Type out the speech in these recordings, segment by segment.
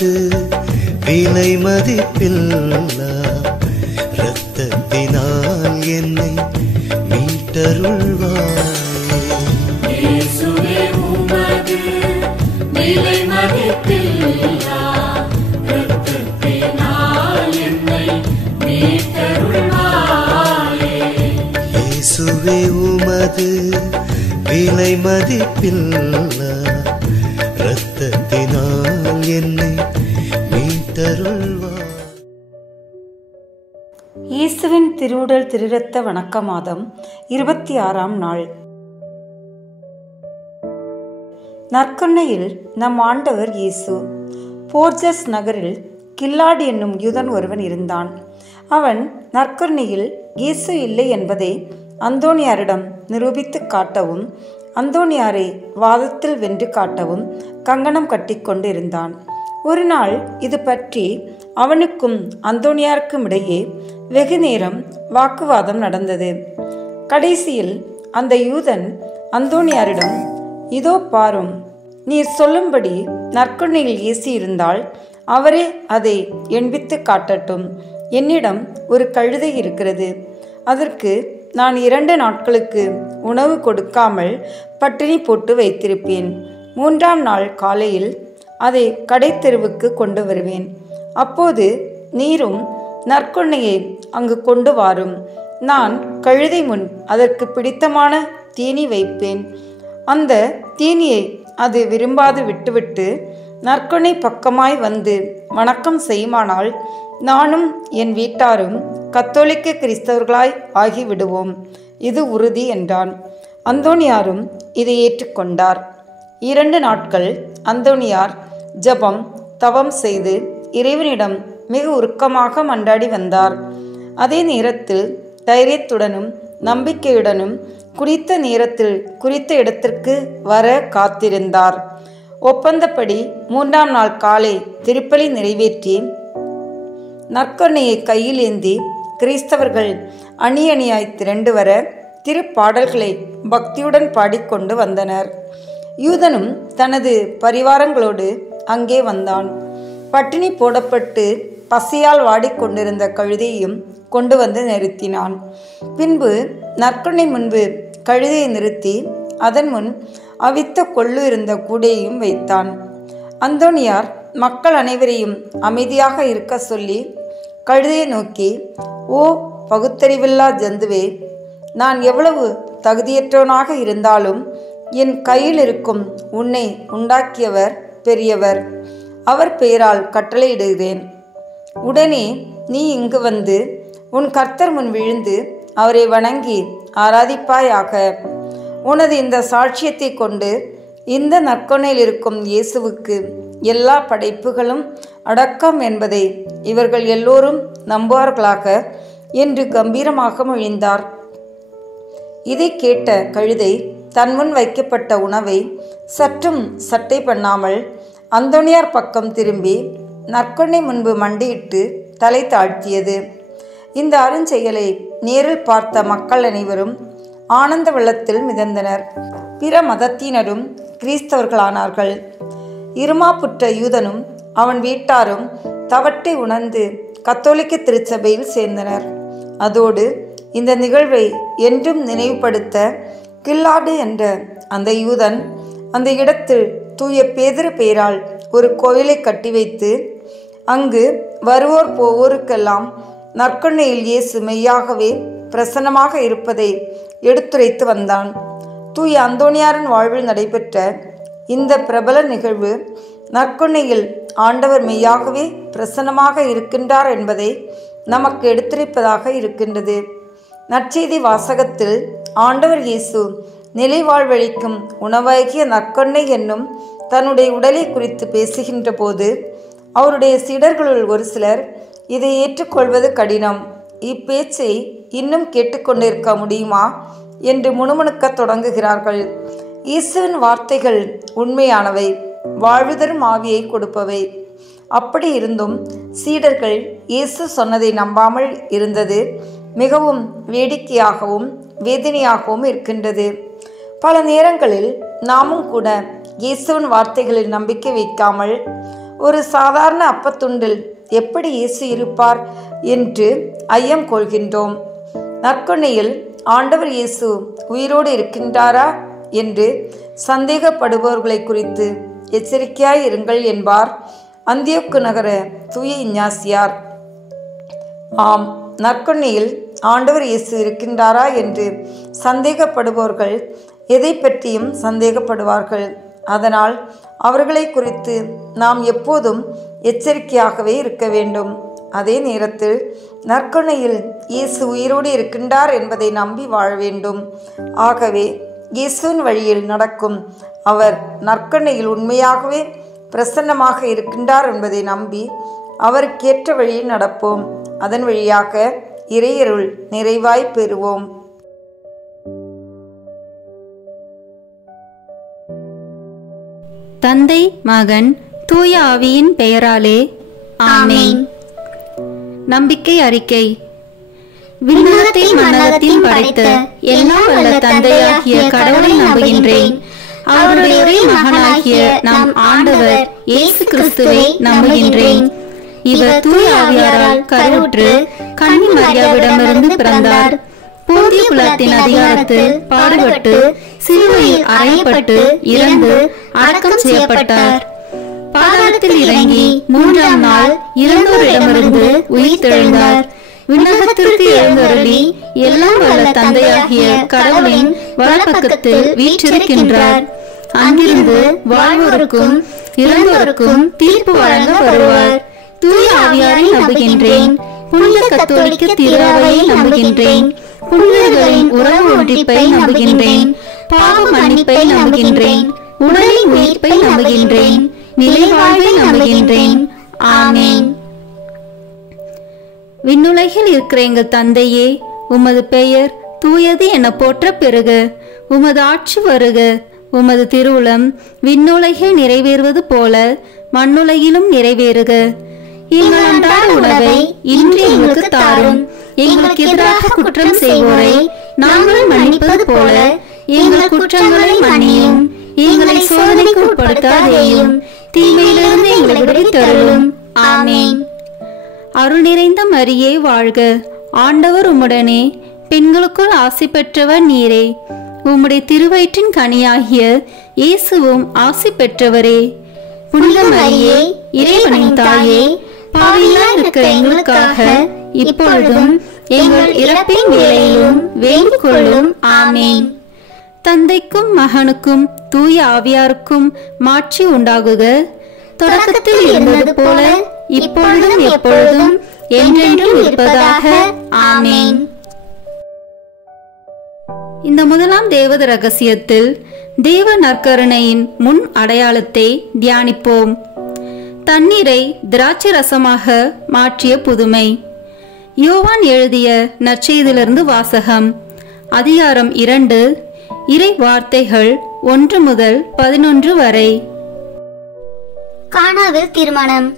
உமது விலை மதிப்பில்லா இரத்தத்தினால் என்னை மீட்டருள்வாய். இயேசுவே உமது விலை மதிப்பில்லா இரத்தத்தினால் என்னை மீட்டருள்வாயே. இயேசுவே உமது விலை மதிப்பில்லா இரத்தத்தினால் என்னை மீட்டருள்வாய். இயேசுவின் திருவுடல் திருரத்த வணக்க மாதம் 26ஆம் நாள். நற்கொன்னையில் நம் ஆண்டவர் இயேசு. போர்ஜஸ் நகரில் கில்லாடி என்னும் யூதன் ஒருவன் இருந்தான். அவன் நற்கொன்னையில் இயேசு இல்லை என்பதை அந்தோனியாரிடம் நிரூபித்து காட்டவும், அந்தோனியாரை வாதத்தில் வென்று காட்டவும் கங்கணம் கட்டிக்கொண்டு இருந்தான். ஒரு நாள் இது பற்றி அவனுக்கும் அந்தோனியாருக்கும் இடையே வெகு நேரம் வாக்குவாதம் நடந்தது. கடைசியில் அந்த யூதன் அந்தோனியாரிடம், இதோ பாரும், நீர் சொல்லும்படி நற்கொன்னையில் இயேசு இருந்தால் அவரே அதை எண்பித்து காட்டட்டும். என்னிடம் ஒரு கழுதை இருக்கிறது. அதற்கு நான் 2 நாட்களுக்கு உணவு கொடுக்காமல் பட்டினி போட்டு வைத்திருப்பேன். 3ஆம் நாள் காலையில் அதை கடைத்தெருவுக்கு கொண்டு வருவேன். அப்போது நீரும் நற்கொன்னையை அங்கு கொண்டு வாரும். நான் கழுதை முன் அதற்கு பிடித்தமான தீனி வைப்பேன். அந்த தீனியை அது விரும்பாது விட்டுவிட்டு நற்கொன்னை பக்கமாய் வந்து வணக்கம் செய்யுமானால் நானும் என் வீட்டாரும் கத்தோலிக்க கிறிஸ்தவர்களாய் ஆகிவிடுவோம். இது உறுதி என்றான். அந்தோனியாரும் இதை ஏற்றுக்கொண்டார். 2 நாட்கள் அந்தோனியார் ஜபம் தவம் செய்து இறைவனிடம் மிக உருக்கமாக மன்றாடி வந்தார். அதே நேரத்தில் தைரியத்துடனும் நம்பிக்கையுடனும் குறித்த நேரத்தில் குறித்த இடத்திற்கு வர காத்திருந்தார். ஒப்பந்தப்படி 3ஆம் நாள் காலை திருப்பலி நிறைவேற்றி நற்கொன்னையை கையில் ஏந்தி கிறிஸ்தவர்கள் அணி அணியாய் திரண்டு வர திருப்பாடல்களை பக்தியுடன் பாடிக்கொண்டு வந்தனர். யூதனும் தனது பரிவாரங்களோடு அங்கே வந்தான். பட்டினி போடப்பட்டு பசியால் வாடிக்கொண்டிருந்த கழுதையையும் கொண்டு வந்து நிறுத்தினான். பின்பு நற்கொன்னை முன்பு கழுதையை நிறுத்தி அதன் முன் அவித்த கொள்ளு இருந்த கூடையையும் வைத்தான். அந்தோனியார் மக்கள் அனைவரையும் அமைதியாக இருக்க சொல்லி கழுதையை நோக்கி, ஓ பகுத்தறிவில்லா ஜந்துவே, நான் எவ்வளவு தகுதியற்றவனாக இருந்தாலும் என் கையில் இருக்கும் உன்னை உண்டாக்கியவர் பெரியவர். அவர் பெயரால் கட்டளையிடுகிறேன். உடனே நீ இங்கு வந்து உன் கர்த்தர் முன் விழுந்து அவரை வணங்கி ஆராதிப்பாயாக. உனது இந்த சாட்சியத்தை கொண்டு இந்த நற்கொன்னையில் இருக்கும் இயேசுவுக்கு எல்லா படைப்புகளும் அடக்கம் என்பதை இவர்கள் எல்லோரும் நம்புவார்களாக என்று கம்பீரமாக மொழிந்தார். இதை கேட்ட கழுதை தன் முன் வைக்கப்பட்ட உணவை சற்றும் சட்டை பண்ணாமல் அந்தோனியார் பக்கம் திரும்பி நற்கொன்னை முன்பு மண்டியிட்டு தலை தாழ்த்தியது. இந்த அருஞ்செயலை நேரில் பார்த்த மக்கள் அனைவரும் ஆனந்த வெள்ளத்தில் மிதந்தனர். பிற மதத்தினரும் கிறிஸ்தவர்களானார்கள். இருமாப்புற்ற யூதனும் அவன் வீட்டாரும் தவட்டை உணர்ந்து கத்தோலிக்க திருச்சபையில் சேர்ந்தனர். அதோடு இந்த நிகழ்வை என்றும் நினைவுபடுத்த கில்லாடி என்ற அந்த யூதன் அந்த இடத்தில் தூய பேதுரு பெயரால் ஒரு கோயிலை கட்டி வைத்து அங்கு வருவோர் போவோருக்கெல்லாம் நற்கொன்னையில் இயேசு மெய்யாகவே பிரசன்னமாக இருப்பதை எடுத்துரைத்து வந்தான். தூய அந்தோனியாரின் வாழ்வில் நடைபெற்ற இந்த பிரபல நிகழ்வு நற்கொன்னையில் ஆண்டவர் மெய்யாகவே பிரசன்னமாக இருக்கின்றார் என்பதை நமக்கு எடுத்துரைப்பதாக இருக்கின்றது. நற்செய்தி வாசகத்தில் ஆண்டவர் இயேசு நிலை வாழ்வழிக்கும் உணவாகிய நற்கொன்னை என்னும் தன்னுடைய உடலை குறித்து பேசுகின்ற போது அவருடைய சீடர்களுள் ஒரு சிலர் இதை ஏற்றுக்கொள்வது கடினம், இப்பேச்சை இன்னும் கேட்டுக்கொண்டிருக்க முடியுமா என்று முணுமுணுக்க தொடங்குகிறார்கள். இயேசுவின் வார்த்தைகள் உண்மையானவை, வாழ்வு தரும் ஆவியை கொடுப்பவை. அப்படி இருந்தும் சீடர்கள் இயேசு சொன்னதை நம்பாமல் இருந்தது மிகவும் வேடிக்கையாகவும் வேதனையாகவும் இருக்கின்றது. பல நேரங்களில் நாமும் கூட இயேசுவின் வார்த்தைகளில் நம்பிக்கை வைக்காமல் ஒரு சாதாரண அப்பத்துண்டில் எப்படி இயேசு இருப்பார் என்று ஐயம் கொள்கின்றோம். நற்கொன்னையில் ஆண்டவர் இயேசு உயிரோடு இருக்கின்றாரா என்று சந்தேகப்படுபவர்களை குறித்து எச்சரிக்கையாய் இருங்கள் என்பார் அந்தியோக்கு நகர தூய இஞ்ஞாசியார். ஆம், நற்கொன்னையில் ஆண்டவர் இயேசு இருக்கின்றாரா என்று சந்தேகப்படுபவர்கள் எதை பற்றியும் சந்தேகப்படுவார்கள். அதனால் அவர்களை குறித்து நாம் எப்போதும் எச்சரிக்கையாகவே இருக்க வேண்டும். அதே நேரத்தில் நற்கொன்னையில் இயேசு உயிரோடு இருக்கின்றார் என்பதை நம்பி வாழ வேண்டும். ஆகவே இயேசுவின் வழியில் நடக்கும் அவர் நற்கொன்னையில் உண்மையாகவே பிரசன்னமாக இருக்கின்றார் என்பதை நம்பி அவருக்கேற்ற வழியில் நடப்போம். அதன் வழியாக இறையருள் நிறைவாய் பெறுவோம். தந்தை, மகன், தூய ஆவியின் பெயராலே ஆமென். நம்பிக்கை அறிக்கை. விண்ணகத்தை மண்ணகத்தில் படைத்த எல்லாம் வல்ல தந்தையாகிய கடவுளை நம்புகின்றேன். அவருடைய ஒரே மகனாகிய நம் ஆண்டவர் இயேசு கிறிஸ்துவை நம்புகின்றேன். இவர் தூய ஆவியாரால் கருவுற்று கன்னி மரியாவிடமிருந்து பிறந்தார். போந்திய பிலாத்தின் அதிகாரத்தில் பாடுபட்டு சிலுவையில் அறையப்பட்டு இறந்து அடக்கம் செய்யப்பட்டார். பாதாளத்தில் இறங்கி 3ஆம் நாள் இறந்தோரிடமிருந்து உயிர்த்தெழுந்தார். விண்ணகத்திற்கு எழுந்தருளி எல்லாம் வல்ல தந்தையாகிய கடவுளின் வலப்பக்கத்தில் வீற்றிருக்கின்றார். அங்கிருந்து வாழ்வோருக்கும் இறந்தோருக்கும் தீர்ப்பு வழங்க வருவார். தூய ஆவியாரை நம்புகின்றேன். புனித கத்தோலிக்க திருஅவையை நம்புகின்றேன். புனிதர்களின் உறவு ஒன்றிப்பை நம்புகின்றேன். பாவ மன்னிப்பை நம்புகின்றேன். உடலின் உயிர்ப்பை நம்புகின்றேன். நிலைவாழ்வை நம்புகின்றேன். ஆமென். விண்ணுலகில் இருக்கிற எங்கள் தந்தையே, உமது பெயர் தூயது என போற்ற பெறுக. உமது ஆட்சி வருக. உமது திருவுளம் விண்ணுலகில் நிறைவேறுவது போல மண்ணுலகிலும் நிறைவேறுக. எங்கள் அன்றாட உணவை இன்று எங்களுக்கு தாரும். எங்களுக்கு எதிராக குற்றம் செய்வோரை நாங்கள் மன்னிப்பது போல எங்கள் குற்றங்களை மன்னியும். எங்களை சோதனைக்கு உட்படுத்தாதேயும், தீமையிலிருந்து எங்களை விடுவித்தருளும். ஆமென். அருள் நிறைந்த மரியே வாழ்க. ஆண்டவர் உம்முடனே, பெண்களுக்குள் ஆசி பெற்றவர் நீரே. உம்முடைய திருவயிற்றின் கனியாகிய இயேசுவும் ஆசி பெற்றவரே. புனித மரியே, இறைவனின் தாயே, பாவிகளாய் இருக்கிற எங்களுக்காக இப்பொழுதும் எங்கள் இறப்பின் வேளையிலும் வேண்டிக் கொள்ளும். ஆமென். தந்தைக்கும் மகனுக்கும் தூய ஆவியாருக்கும் மாட்சி உண்டாகுக. தொடக்கத்தில் இருந்தது போல இப்பொழுதும் எப்பொழுதும் என்றென்றும் இருப்பதாக. ஆமென். இந்த முதலாம் தேவத ரகசியத்தில் தேவ நற்கருணையின் முன் அடையாளத்தை தியானிப்போம். தண்ணீரை திராட்சை ரசமாக மாற்றிய புதுமை. யோவான் எழுதிய நற்செய்தியிலிருந்து வாசகம். அதிகாரம் 2, இறை வார்த்தைகள் 1 முதல் 11 வரை. கானாவில் திருமணம்.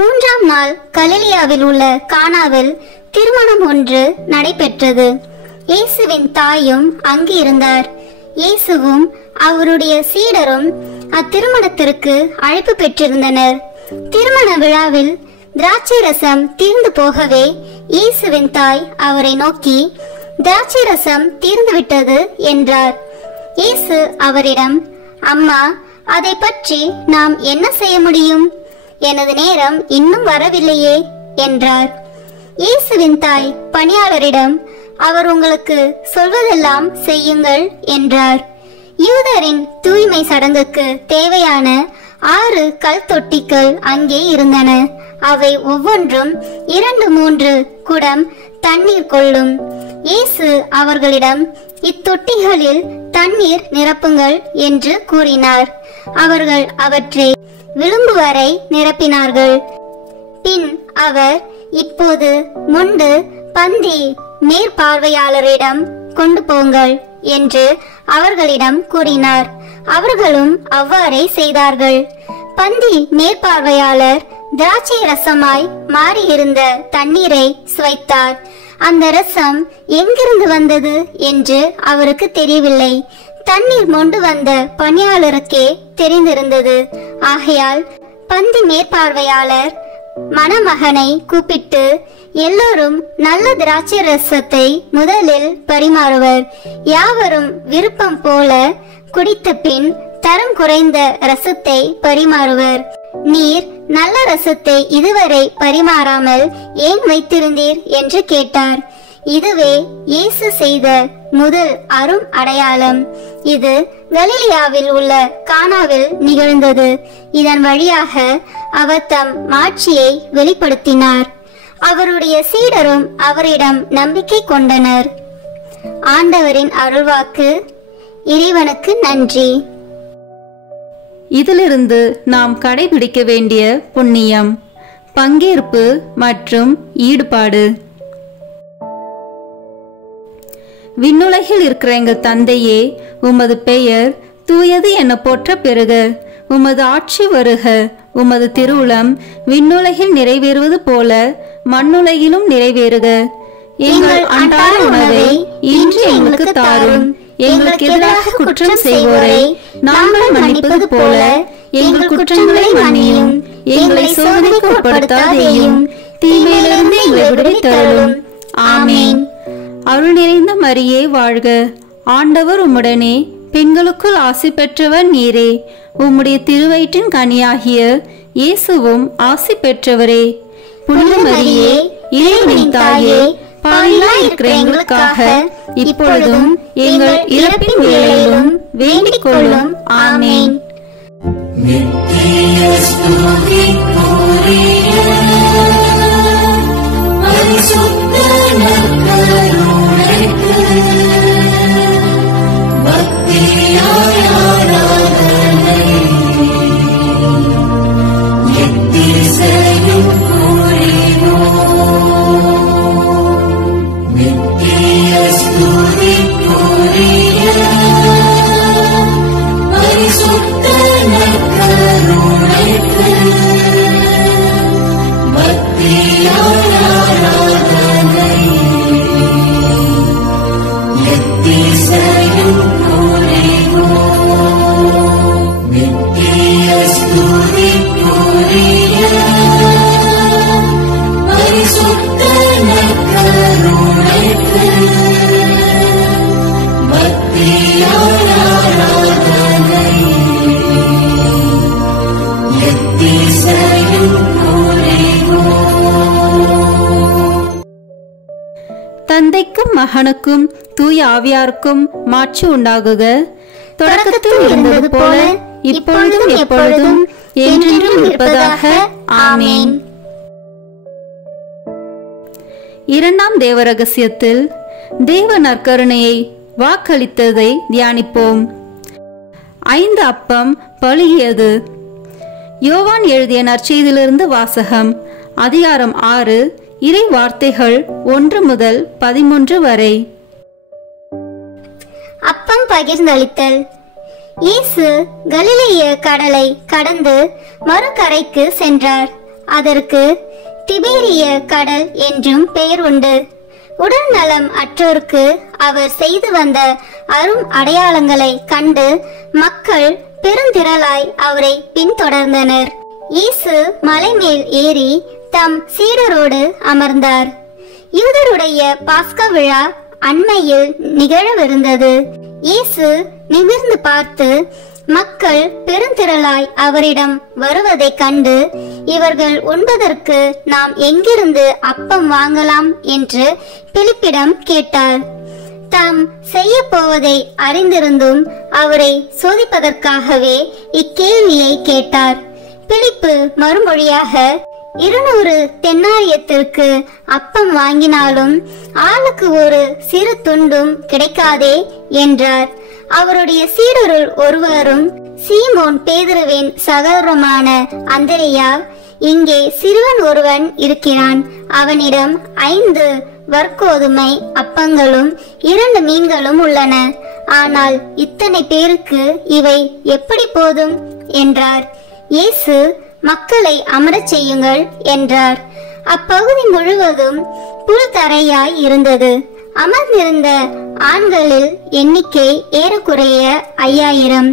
3ஆம் நாள் கலிலியாவில் உள்ள கானாவில் திருமணம் ஒன்று நடைபெற்றது. இயேசுவின் தாயும் அங்கு இருந்தார். இயேசுவும் அவருடைய சீடரும் அத்திருமணத்திற்கு அழைப்பு பெற்றிருந்தனர். திருமண விழாவில் திராட்சை ரசம் தீர்ந்து போகவே இயேசுவின் தாய் அவரை நோக்கி, திராட்சை ரசம் தீர்ந்து விட்டது என்றார். இயேசு அவரிடம், அம்மா, அதை பற்றி நாம் என்ன செய்ய முடியும்? எனது நேரம் இன்னும் வரவில்லையே என்றார். இயேசுவின் தாய் பணியாளரிடம், அவர் உங்களுக்கு சொல்வதெல்லாம் செய்யுங்கள் என்றார். யூதரின் தூய்மை சடங்குக்கு தேவையான 6 கல் தொட்டிகள் அங்கே இருந்தன. அவை ஒவ்வொன்றும் 2-3 குடம் தண்ணீர் கொள்ளும். இயேசு அவர்களிடம், இத்தொட்டிகளில் தண்ணீர் நிரப்புங்கள் என்று கூறினார். அவர்கள் அவற்றை விளிம்பு வரை நிரப்பினார்கள். பின் அவர், இப்போது முண்டு பந்தி மேற்பார்வையாளரிடம் கொண்டு போங்கள் என்று அவர்களிடம் கூறினார். அவர்களும் அவ்வாறே செய்தார்கள். பந்தி மேற்பார்வையாளர் திராட்சை ரசமாய் மாறியிருந்த தண்ணீரை சுவைத்தார். அந்த ரசம் எங்கிருந்து வந்தது என்று அவருக்கு தெரியவில்லை. தண்ணீர் மொண்டு வந்த பணியாளருக்கே தெரிந்திருந்தது. ஆகையால் பந்தி மேற்பார்வையாளர் மணமகனை கூப்பிட்டு, எல்லோரும் நல்ல திராட்சை ரசத்தை முதலில் பரிமாறுவர். யாவரும் விருப்பம் போல குடித்த பின் தரம் குறைந்த ரசத்தை பரிமாறுவர். நீர் நல்ல ரசத்தை இதுவரை பரிமாறாமல் ஏன் வைத்திருந்தீர் என்று கேட்டார். இதுவே இயேசு செய்த முதல் அரும் அடையாளம். இது கலிலியாவில் உள்ள கானாவில் நிகழ்ந்தது. இதன் வழியாக அவர் தம் மாட்சியை வெளிப்படுத்தினார். அவருடைய சீடரும் அவரிடம் நம்பிக்கை கொண்டனர். ஆண்டவரின் அருள்வாக்கு. இறைவனுக்கு நன்றி. இதிலிருந்து நாம் கடைபிடிக்க வேண்டிய புண்ணியம், பங்கேற்பு மற்றும் ஈடுபாடு. விண்ணுலகில் இருக்கிற எங்கள் தந்தையே, உமது பெயர் தூயது என போற்ற பெறுக. உமது ஆட்சி வருக. உமது திருவுளம் விண்ணுலகில் நிறைவேறுவது போல மண்ணுலகிலும் நிறைவேறுக. எங்கள் அன்றாட உணவை இன்று எங்களுக்கு தாரும். எங்களுக்கு எதிராக குற்றம் செய்வோரை நாங்கள் மன்னிப்பது போல எங்கள் குற்றங்களை மன்னியும். எங்களை சோதனைக்கு உட்படுத்தாதேயும், தீமையிலிருந்து எங்களை விடுவித்தருளும். ஆமீன். அருள் நிறைந்த மரியே வாழ்க. ஆண்டவர் உம்முடனே, பெண்களுக்குள் ஆசி பெற்றவர் நீரே. உம்முடைய திருவயிற்றின் கனியாகிய இயேசுவும் ஆசி பெற்றவரே. புனித மரியே, இறைவனின் தாயே, பாவிகளாய் இருக்கிற எங்களுக்காக இப்பொழுதும் எங்கள் இறப்பின் வேளையிலும் வேண்டிக் கொள்ளும். ஆமீன். நித்திய ஸ்துதிக்குரிய பரிசுத்த நற்கருணைக்கு பக்தியாய் ஆராதனை எத்திசையும் புரிவோம். நித்திய ஸ்துதிக்குரிய பரிசுத்த நற்கருணைக்கு பக்தியாய் ஆராதனை எத்திசையும் புரிவோம். நித்திய ஸ்துதிக்குரிய பரிசுத்த நற்கருணைக்கு பக்தியாய் ஆராதனை எத்திசையும் புரிவோம். தந்தைக்கும் மகனுக்கும் தூய ஆவியாருக்கும் மாட்சி உண்டாகுக. தொடக்கத்தில் இருந்தது போல இப்பொழுதும் எப்பொழுதும் என்றென்றும் இருப்பதாக. ஆமீன். இரண்டாம் தேவ ரகசியத்தில் தேவ நற்கருணையை வாக்களித்ததை தியானிப்போம். 5 அப்பம் பழுகியது. யோவான் எழுதிய நற்செய்தியிலிருந்து வாசகம். அதிகாரம் 6, இறை வார்த்தைகள் 1 முதல் 13 வரை. அப்பம் பகிர்ந்தளித்தல். இயேசு கலிலேய கடலை கடந்து மறுகரைக்கு சென்றார். அதற்கு திபேரிய கடல் என்றும் பெயர் உண்டு. உடல் நலம் அற்றோருக்கு அவர் செய்து வந்த அரும் அடையாளங்களை கண்டு மக்கள் பெருந்திரளாய் அவரை பின்தொடர்ந்தனர். இயேசு மலை மேல் ஏறி தம் சீடரோடு அமர்ந்தார். யூதருடைய பாஸ்கா விழா அண்மையில் நிகழவிருந்தது. இயேசு நிமிர்ந்து பார்த்து மக்கள் பெருந்திரளாய் அவரிடம் வருவதைக் கண்டு, இவர்கள் உண்பதற்கு நாம் எங்கிருந்து அப்பம் வாங்கலாம் என்று பிலிப்பிடம் கேட்டார். தாம் செய்ய போவதை அறிந்திருந்தும் அவரை சோதிப்பதற்காகவே இக்கேள்வியை கேட்டார். பிலிப்பு மறுமொழியாக, 200 தென்னாரியத்திற்கு அப்பம் வாங்கினாலும் ஆளுக்கு ஒரு சிறு துண்டும் கிடைக்காதே என்றார். அவருடைய சீடருள் ஒருவரும் சீமோன் பேதுருவின் சகோதரமான அந்திரேயா, இங்கே சிறுவன் ஒருவன் இருக்கிறான். அவனிடம் 5 வற்கோதுமை அப்பங்களும் 2 மீன்களும் உள்ளன. ஆனால் இத்தனை பேருக்கு இவை எப்படி போதும் என்றார். இயேசு, மக்களை அமரச் செய்யுங்கள் என்றார். அப்பகுதி முழுவதும் புல் தரையாய் இருந்தது. அமர்ந்திருந்த ஆண்களில் எண்ணிக்கை ஏறக்குறைய 5000.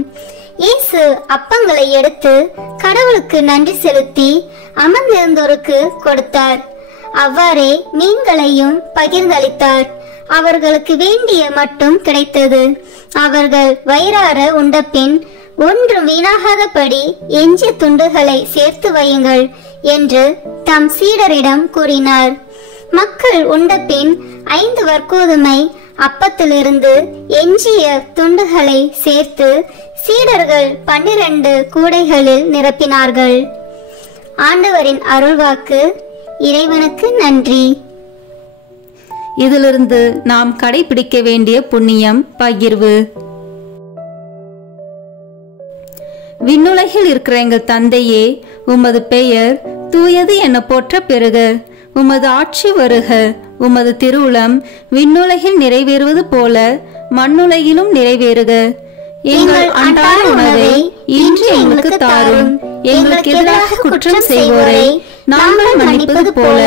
இயேசு அப்பங்களை எடுத்து கடவுளுக்கு நன்றி செலுத்தி அமர்ந்திருந்தோருக்கு கொடுத்தார். அவ்வாறே மீன்களையும் பகிர்ந்தளித்தார். அவர்களுக்கு வேண்டிய மட்டும் கிடைத்தது. அவர்கள் வயிறார உண்டபின் ஒன்றும் வீணாகாதபடி எஞ்சிய துண்டுகளை சேர்த்து வையுங்கள் என்று தம் சீடரிடம் கூறினார். மக்கள் உண்டபின் 5 வற்கோதுமை அப்பத்திலிருந்து எஞ்சிய துண்டுகளை சேர்த்து சீடர்கள் 12 கூடைகளில் நிரப்பினார்கள். ஆண்டவரின் அருள்வாக்கு. இறைவனுக்கு நன்றி. இதிலிருந்து நாம் கடைபிடிக்க வேண்டிய புண்ணியம் பகிர்வு. விண்ணுலகில் இருக்கிற எங்கள் தந்தையே, உமது பெயர் தூயது என போற்ற பெறுக. உமது ஆட்சி வருக. உமது திருவுளம் விண்ணுலகில் நிறைவேறுவது போல மண்ணுலகிலும் நிறைவேறுக. எங்கள் அன்றாட உணவை இன்று எங்களுக்கு தாரும். எங்களுக்கு எதிராக குற்றம் செய்வோரை நாங்கள் மன்னிப்பது போல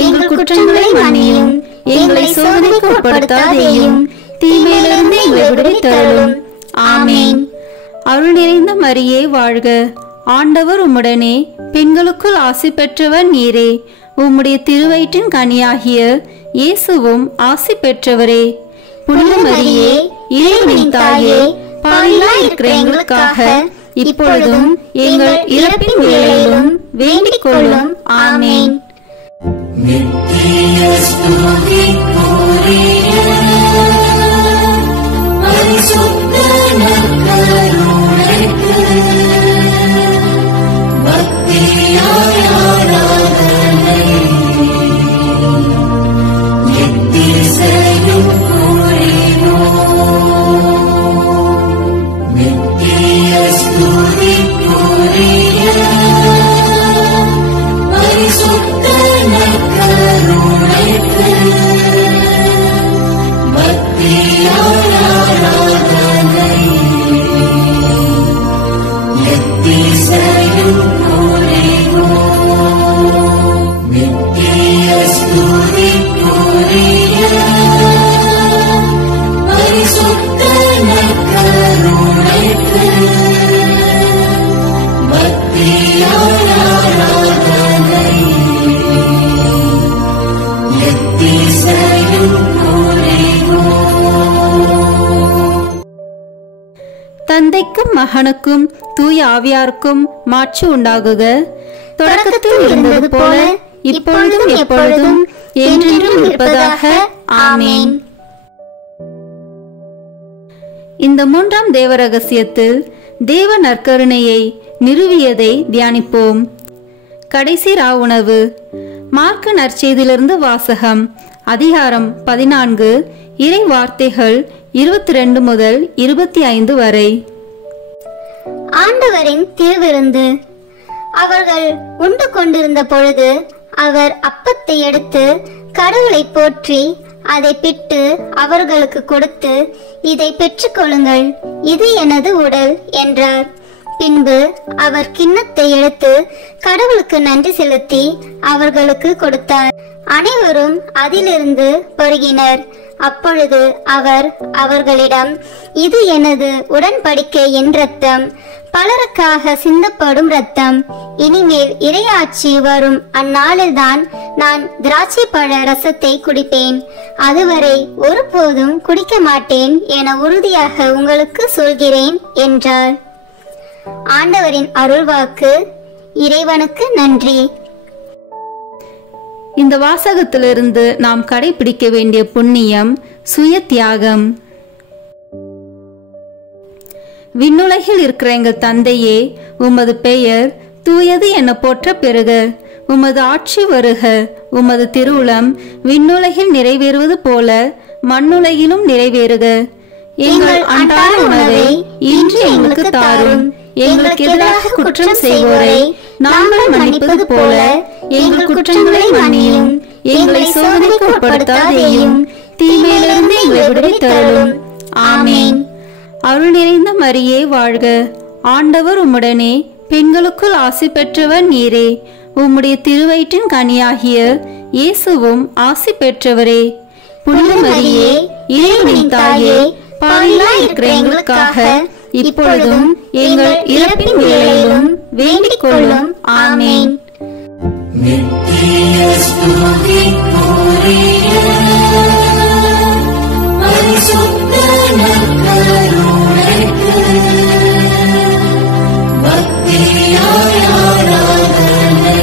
எங்கள் குற்றங்களை மன்னியும். எங்களை சோதனைக்கு உட்படுத்தாதேயும், தீமையிலிருந்து எங்களை விடுவித்தருளும். ஆமேன். அருள் நிறைந்த மரியே வாழ்க. ஆண்டவர் உம்முடனே, பெண்களுக்குள் ஆசி பெற்றவர் நீரே. உம்முடைய திருவயிற்றின் கனியாகிய இயேசுவும் ஆசி பெற்றவரே. புனித மரியே, இறைவனின் தாயே, பாவிகளாய் இருக்கிற எங்களுக்காக இப்பொழுதும் எங்கள் இறப்பின் வேளையிலும் வேண்டிக் கொள்ளும். ஆமேன். நித்திய ஸ்துதிக்குரிய பரிசுத்த நற்கருணைக்கு பக்தியாய் ஆராதனை எத்திசையும் புரிவோம். நித்திய ஸ்துதிக்குரிய பரிசுத்த நற்கருணைக்கு பக்தியாய் ஆராதனை எத்திசையும் புரிவோம். நித்திய ஸ்துதிக்குரிய பரிசுத்த நற்கருணைக்கு பக்தியாய் ஆராதனை எத்திசையும் புரிவோம். தந்தைக்கும் மகனுக்கும் தூய ஆவியாருக்கும் மாட்சி உண்டாகுக. தொடக்கத்தில் இருந்தது போல இப்பொழுதும் எப்பொழுதும் என்றென்றும் இருப்பதாக. ஆமேன். இந்த 3ஆம் தேவ ரகசியத்தில் தேவ நற்கருணையை நிறுவியதை தியானிப்போம். கடைசி ராவுணவு. மார்க்கு நற்செய்தியிலிருந்து வாசகம். அதிகாரம் 14, இறை வார்த்தைகள் 22 முதல் 25 வரை. ஆண்டவரின் திருவிருந்து. அவர்கள் உண்டு கொண்டிருந்த பொழுது அவர் அப்பத்தை எடுத்து கடவுளை போற்றி அதை பிட்டு அவர்களுக்கு கொடுத்து, இதை பெற்றுக்கொள்ளுங்கள், இது எனது உடல் என்றார். பின்பு அவர் கிண்ணத்தை எடுத்து கடவுளுக்கு நன்றி செலுத்தி அவர்களுக்கு கொடுத்தார். அனைவரும் அதிலிருந்து பருகினர். அப்பொழுது அவர் அவர்களிடம், இது எனது உடன்படிக்கையின் இரத்தம், பலருக்காக சிந்தப்படும் இரத்தம். இனிமேல் இறையாட்சி வரும் அந்நாளில்தான் நான் திராட்சை பழ ரசத்தை குடிப்பேன். அதுவரை ஒருபோதும் குடிக்க மாட்டேன் என உறுதியாக உங்களுக்கு சொல்கிறேன் என்றார். ஆண்டவரின் அருள்வாக்கு. இறைவனுக்கு நன்றி. இந்த வாசகத்திலிருந்து நாம் கடைபிடிக்க வேண்டிய புண்ணியம் சுய தியாகம். விண்ணுலகில் இருக்கிற எங்கள் தந்தையே, உமது பெயர் தூயது என போற்ற பெறுக. உமது ஆட்சி வருக. உமது திருவுளம் விண்ணுலகில் நிறைவேறுவது போல மண்ணுலகிலும் நிறைவேறுக. எங்கள் அன்றாட உணவை இன்று எங்களுக்கு தாரும். எங்களுக்கு எதிராக குற்றம் செய்வோரை நாங்கள் மன்னிப்பது போல எங்கள் குற்றங்களை மன்னியும். எங்களை சோதனைக்கு உட்படுத்தாதேயும், தீமையிலிருந்து எங்களை விடுவித்தருளும். ஆமேன். அருள் நிறைந்த மரியே வாழ்க. ஆண்டவர் உம்முடனே, பெண்களுக்குள் ஆசி பெற்றவர் நீரே. உம்முடைய திருவயிற்றின் கனியாகிய இயேசுவும் ஆசி பெற்றவரே. புனித மரியே, இறைவனின் தாயே, பாவிகளாய் இருக்கிற எங்களுக்காக இப்பொழுதும் எங்கள் இறப்பின் வேளையிலும் வேண்டிக் கொள்ளும். ஆமேன். நித்திய ஸ்துதிக்குரிய பரிசுத்த நற்கருணைக்கு பக்தியாய் ஆராதனை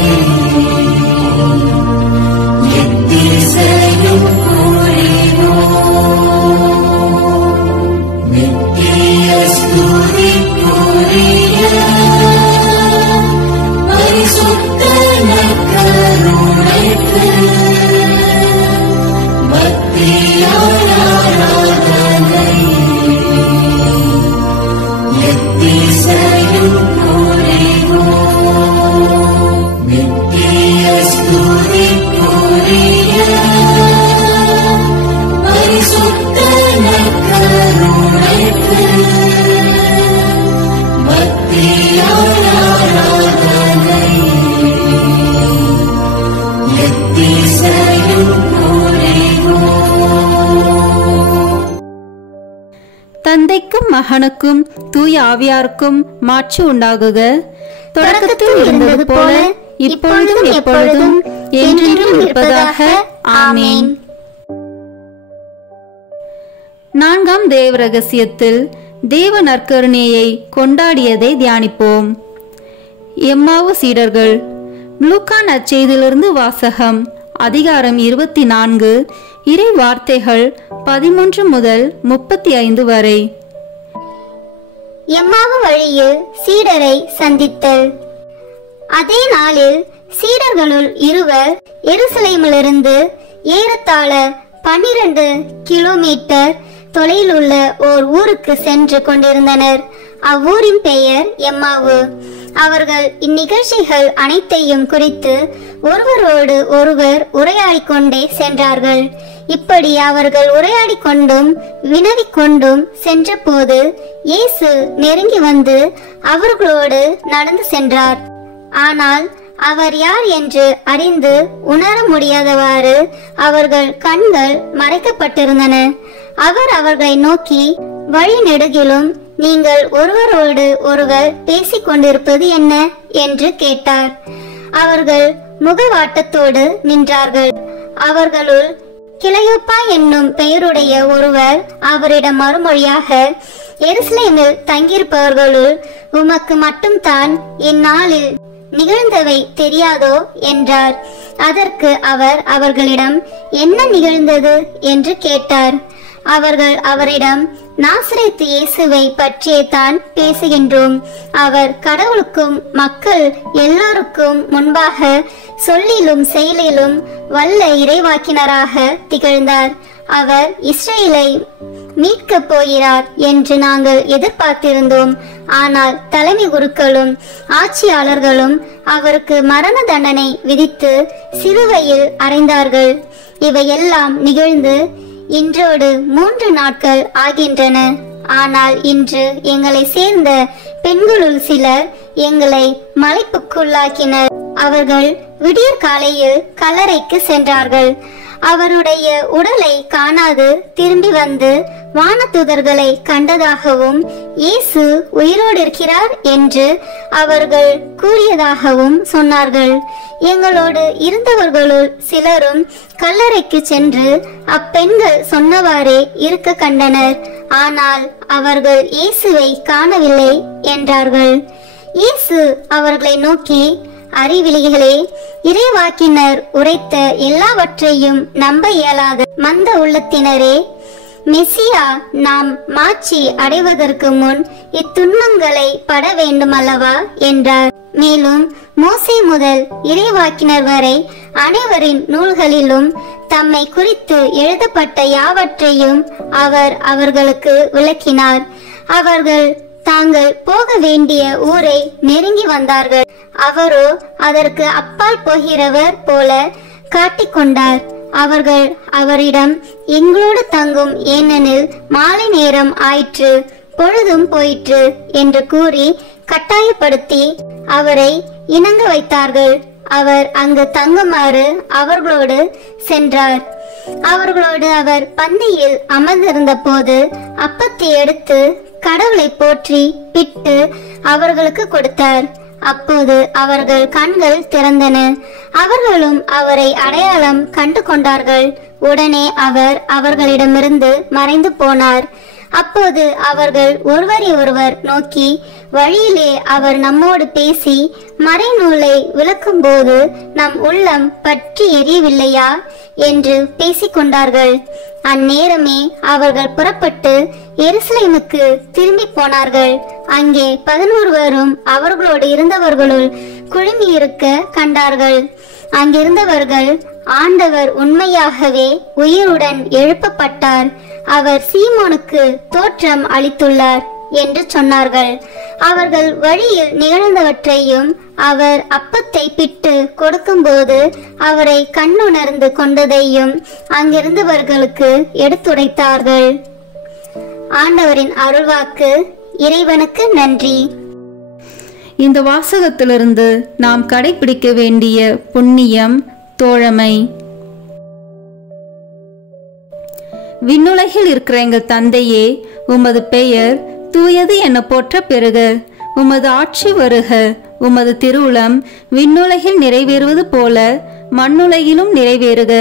எத்திசையும் புரிவோம். நித்திய ஸ்துதிக்குரிய பரிசுத்த நற்கருணைக்கு பக்தியாய் ஆராதனை எத்திசையும் புரிவோம். நித்திய ஸ்துதிக்குரிய பரிசுத்த நற்கருணைக்கு பக்தியாய் ஆராதனை எத்திசையும் புரிவோம். தந்தைக்கும் மகனுக்கும் தூய ஆவியாருக்கும் மாட்சி உண்டாகுக. தொடக்கத்தில் இருந்தது போல இப்பொழுதும் எப்பொழுதும் என்றென்றும் இருப்பதாக. ஆமேன். நான்காம் தேவ ரகசியத்தில் தேவ நற்கருணையை கொண்டாடியதை தியானிப்போம். எம்மாவு சீடர்கள். லூக்கா நற்செய்தியிலிருந்து வாசகம். அதிகாரம் 24, இறை வார்த்தைகள் 13 முதல் 35 வரை. எம்மாவு வழியில் சீடரை சந்தித்தல். அதே நாளில் சீடர்களுள் இருவர் எருசலேமிலிருந்து ஏறத்தாழ 12 கிலோமீட்டர் தொலைவில் உள்ள ஓர் ஊருக்கு சென்று கொண்டிருந்தனர். அவ்வூரின் பெயர் எம்மாவு. அவர்கள் இந்நிகழ்ச்சிகள் அனைத்தையும் குறித்து ஒருவரோடு ஒருவர் உரையாடிக் கொண்டே சென்றார்கள். இப்படி அவர்கள் உரையாடிக் கொண்டும் வினவிக் கொண்டும் சென்ற போது இயேசு நெருங்கி வந்து அவர்களோடு நடந்து சென்றார். ஆனால் அவர் யார் என்று அறிந்து உணர முடியாதவாறு அவர்கள் கண்கள் மறைக்கப்பட்டிருந்தன. அவர் அவர்களை நோக்கி, வழி நெடுகிலும் நீங்கள் ஒருவரோடு ஒருவர் பேசிக் கொண்டிருப்பது என்ன என்று கேட்டார். அவர்கள் முகவாட்டத்தோடு நின்றார்கள். அவர்களுள் கிளையோப்பா என்னும் பெயருடைய ஒருவர் அவரிடம் மறுமொழியாக, எருசலேமில் தங்கியிருப்பவர்களுள் உமக்கு மட்டும்தான் இந்நாளில் நிகழ்ந்தவை தெரியாதோ என்றார். அதற்கு அவர் அவர்களிடம், என்ன நிகழ்ந்தது என்று கேட்டார். அவர்கள் அவரிடம், நாசரேத்து இயேசுவை பற்றியே தான் பேசுகின்றோம். அவர் கடவுளுக்கும் மக்கள் எல்லோருக்கும் முன்பாக சொல்லிலும் செயலிலும் வல்ல இறைவாக்கினராக திகழ்ந்தார். அவர் இஸ்ரேலை மீட்கப் போகிறார் என்று நாங்கள் எதிர்பார்த்திருந்தோம். ஆனால் தலைமை குருக்களும் ஆட்சியாளர்களும் அவருக்கு மரண தண்டனை விதித்து சிலுவையில் அறைந்தார்கள். இவையெல்லாம் நிகழ்ந்து இன்றோடு 3 நாட்கள் ஆகின்றன. ஆனால் இன்று எங்களை சேர்ந்த பெண்களுள் சிலர் எங்களை மலைப்புக்குள்ளாக்கினர். அவர்கள் விடியற் காலையில் கல்லறைக்கு சென்றார்கள். அவருடைய உடலை காணாது திரும்பி வந்து வானதூதர்களை கண்டதாகவும் இயேசு உயிரோடு இருக்கிறார் என்று அவர்கள் கூறியதாகவும் சொன்னார்கள். எங்களோடு இருந்தவர்களுள் சிலரும் கல்லறைக்கு சென்று அப்பெண்கள் சொன்னவாறே இருக்க கண்டனர். ஆனால் அவர்கள் இயேசுவை காணவில்லை என்றார்கள். இயேசு அவர்களை நோக்கி, அறிவிலிகளே, இறைவாக்கினர் உரைத்த எல்லாவற்றையும் நம்ப இயலாத மந்த உள்ளத்தினரே, மெசியா நாம் மாட்சி அடைவதற்கு முன் இத்துன்பங்களை பட வேண்டுமல்லவா என்றார். மேலும் மோசே முதல் இறைவாக்கினர் வரை அனைவரின் நூல்களிலும் தம்மை குறித்து எழுதப்பட்ட யாவற்றையும் அவர் அவர்களுக்கு விளக்கினார். அவர்கள் தாங்கள் போக வேண்டிய ஊரை நெருங்கி வந்தார்கள். அவரோ அதற்கு அப்பால் போகிறவர் போல காட்டிக்கொண்டார். அவர்கள் அவரிடம், எங்களோடு தங்கும், ஏனெனில் மாலை நேரம் ஆயிற்று, பொழுதும் போயிற்று என்று கூறி கட்டாயப்படுத்தி அவரை இணங்க வைத்தார்கள். அவர் அங்கு தங்குமாறு அவர்களோடு சென்றார். அவர்களோடு அவர் பந்தியில் அமர்ந்திருந்த போது அப்பத்தை எடுத்து கடவுளை போற்றி பிட்டு அவர்களுக்கு கொடுத்தார். அப்போது அவர்கள் கண்கள் திறந்தன. அவர்களும் அவரை அடையாளம் கண்டு கொண்டார்கள். உடனே அவர் அவர்களிடமிருந்து மறைந்து போனார். அப்போது அவர்கள் ஒருவரை ஒருவர் நோக்கி, வழியிலே அவர் நம்மோடு பேசி மறைநூலை விளக்கும் போது நம் உள்ளம் பற்றி எரியவில்லையா என்று பேசிக்கொண்டார்கள். அந்நேரமே அவர்கள் புறப்பட்டு எருசலேமுக்கு திரும்பி போனார்கள். அங்கே 11 அவர்களோடு இருந்தவர்களுள் குழுமி இருக்க கண்டார்கள். அங்கிருந்தவர்கள், ஆண்டவர் உண்மையாகவே உயிருடன் எழுப்பப்பட்டார், அவர் சீமோனுக்கு தோற்றம் அளித்துள்ளார் என்று சொன்னார்கள். அவர்கள் வழியில் நிகழ்ந்தவற்றையும் அவர் அப்பத்தை பிட்டு கொடுக்கும்போது அவரை கண்ணுணர்ந்து கொண்டதையும் அங்கிருந்தவர்களுக்கு எடுத்துரைத்தார்கள். ஆண்டவரின் அருள்வாக்கு. இறைவனுக்கு நன்றி. இந்த வாசகத்திலிருந்து நாம் கடைபிடிக்க வேண்டிய புண்ணியம் தோழமை. விண்ணுலகில் இருக்கிற எங்கள் தந்தையே, உமது பெயர் தூயது என போற்ற பெறுக. உமது ஆட்சி வருக. உமது திருவுளம் விண்ணுலகில் நிறைவேறுவது போல மண்ணுலகிலும் நிறைவேறுக.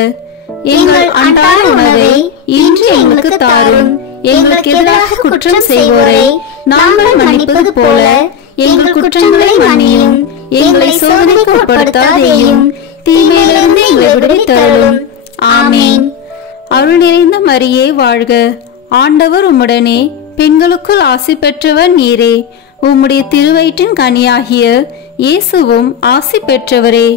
எங்கள் அன்றாட உணவை இன்று எங்களுக்கு தாரும். எங்களுக்கு எதிராக குற்றம் செய்வோரை நாங்கள் மன்னிப்பது போல எங்கள் குற்றங்களை மன்னியும். எங்களை சோதனைக்கு உட்படுத்தாதேயும், தீமையிலிருந்து எங்களை விடுவித்தருளும். ஆமேன். அருள் நிறைந்த மரியே வாழ்க. ஆண்டவர் உம்முடனே, பெண்களுக்குள் ஆசி பெற்றவர் நீரே. உம்முடைய திருவயிற்றின் கனியாகிய இயேசுவும் ஆசி பெற்றவரே.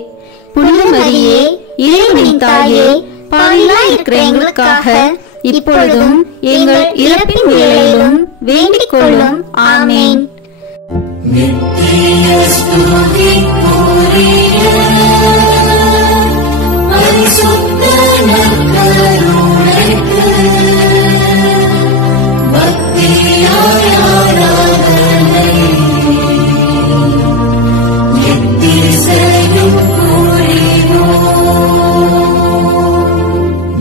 புனித மரியே, இறைவனின் தாயே, பாவிகளாய் இருக்கிற எங்களுக்காக இப்பொழுதும் எங்கள் இறப்பின் வேளையிலும் வேண்டிக் கொள்ளும். ஆமேன். நித்திய ஸ்துதிக்குரிய பரிசுத்த நற்கருணைக்கு பக்தியாய் ஆராதனை எத்திசையும் புரிவோம்.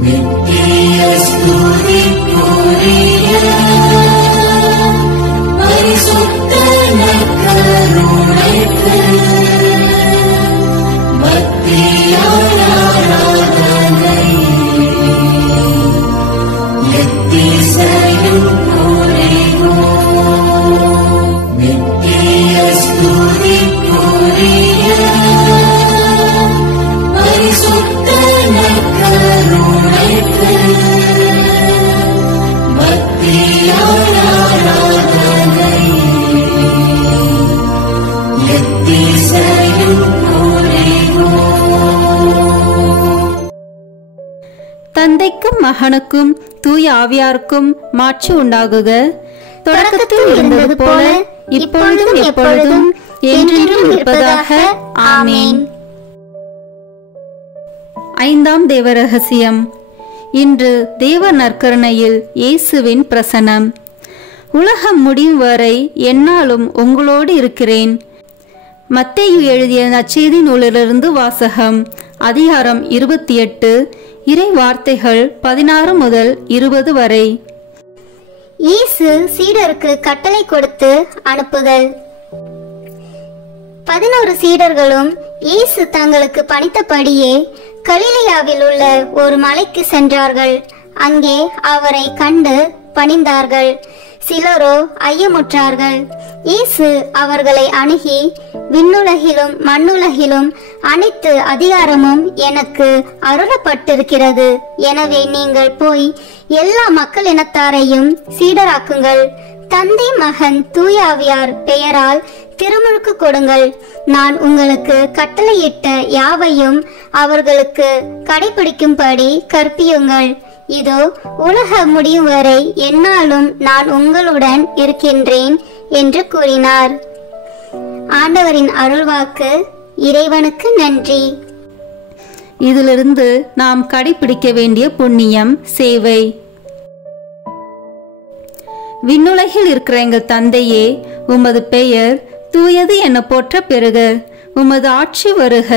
நித்திய ஸ்துதிக்குரிய பரிசுத்த நற்கருணைக்கு பக்தியாய் ஆராதனை எத்திசையும் புரிவோம். நித்திய ஸ்துதிக்குரிய பரிசுத்த நற்கருணைக்கு பக்தியாய் ஆராதனை எத்திசையும் புரிவோம். தந்தைக்கும் மகனுக்கும் தூய ஆவியாருக்கும் மாட்சி உண்டாகுக. தொடக்கத்தில் இருந்தது போல இப்பொழுதும் எப்பொழுதும் என்றென்றும் இருப்பதாக. ஆமேன். 5ஆம் தேவ ரகசியம். இன்று தேவ நற்கருணையில் இயேசுவின் பிரசனம். உலகம் முடியும் வரை எந்நாளும் உங்களோடு இருக்கிறேன். மத்தேயு எழுதிய நற்செய்தி நூலிலிருந்து வாசகம். அதிகாரம் 28, இறை வார்த்தைகள் 16 முதல் 20 வரை. இயேசு சீடருக்கு கட்டளை கொடுத்து அனுப்புதல். 11 சீடர்களும் இயேசு தங்களுக்கு பணித்தபடியே கலிலேயாவில் உள்ள ஒரு மலைக்கு சென்றார்கள். அங்கே அவரை கண்டு பணிந்தார்கள். சிலரோ ஐயமுற்றார்கள். இயேசு அவர்களை அணுகி, விண்ணுலகிலும் மண்ணுலகிலும் அனைத்து அதிகாரமும் எனக்கு அருளப்பட்டிருக்கிறது. எனவே நீங்கள் போய் எல்லா மக்களினத்தாரையும் சீடராக்குங்கள். தந்தை, மகன், தூய ஆவியார் பெயரால் திருமுழுக்கு கொடுங்கள். நான் உங்களுக்கு கட்டளையிட்ட யாவையும் அவர்களுக்கு கடைபிடிக்கும்படி கற்பியுங்கள். இதோ, உலக முடியும் வரை எந்நாளும் நான் உங்களுடன் இருக்கின்றேன் என்று கூறினார். ஆண்டவரின் அருள்வாக்கு. இறைவனுக்கு நன்றி. இதிலிருந்து நாம் கடைபிடிக்க வேண்டிய புண்ணியம் சேவை. விண்ணுலகில் இருக்கிற எங்கள் தந்தையே, உமது பெயர் தூயது என போற்ற பெறுக. உமது ஆட்சி வருக.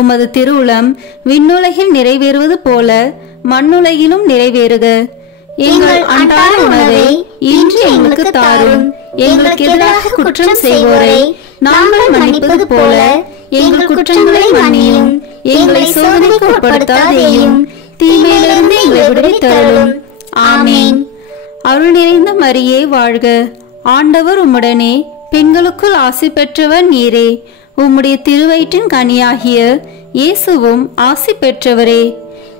உமது திருவுளம் விண்ணுலகில் நிறைவேறுவது போல மண்ணுலகிலும் நிறைவேறுக. எங்கள் அன்றாட உணவை இன்று எங்களுக்கு தாரும். எங்களுக்கு எதிராக குற்றம் செய்வோரை நாங்கள் மன்னிப்பது போல எங்கள் குற்றங்களை மன்னியும். எங்களை சோதனைக்கு உட்படுத்தாதேயும், தீமையிலிருந்து எங்களை விடுவித்தருளும். ஆமேன். அருள் நிறைந்த மரியே வாழ்க, ஆண்டவர் உம்முடனே, பெண்களுக்குள் ஆசி பெற்றவர் நீரே. உம்முடைய திருவயிற்றின் கனியாகிய இயேசுவும் ஆசி பெற்றவரே.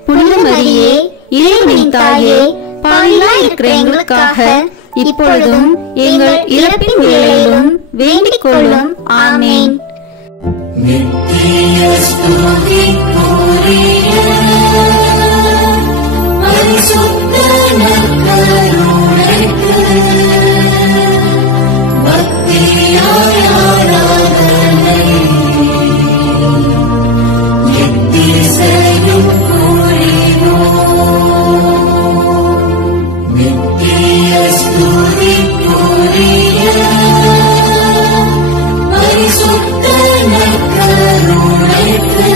புனித மரியே, இறைவனின் தாயே, பாவிகளாய் இருக்கிற எங்களுக்காக இப்பொழுதும் எங்கள் இறப்பின் வேளையிலும் வேண்டிக் கொள்ளும். ஆமேன். நித்திய ஸ்துதிக்குரிய பரிசுத்த நற்கருணைக்கு பக்தியாய் ஆராதனை எத்திசையும் புரிவோம். நித்திய ஸ்துதிக்குரிய பரிசுத்த நற்கருணைக்கு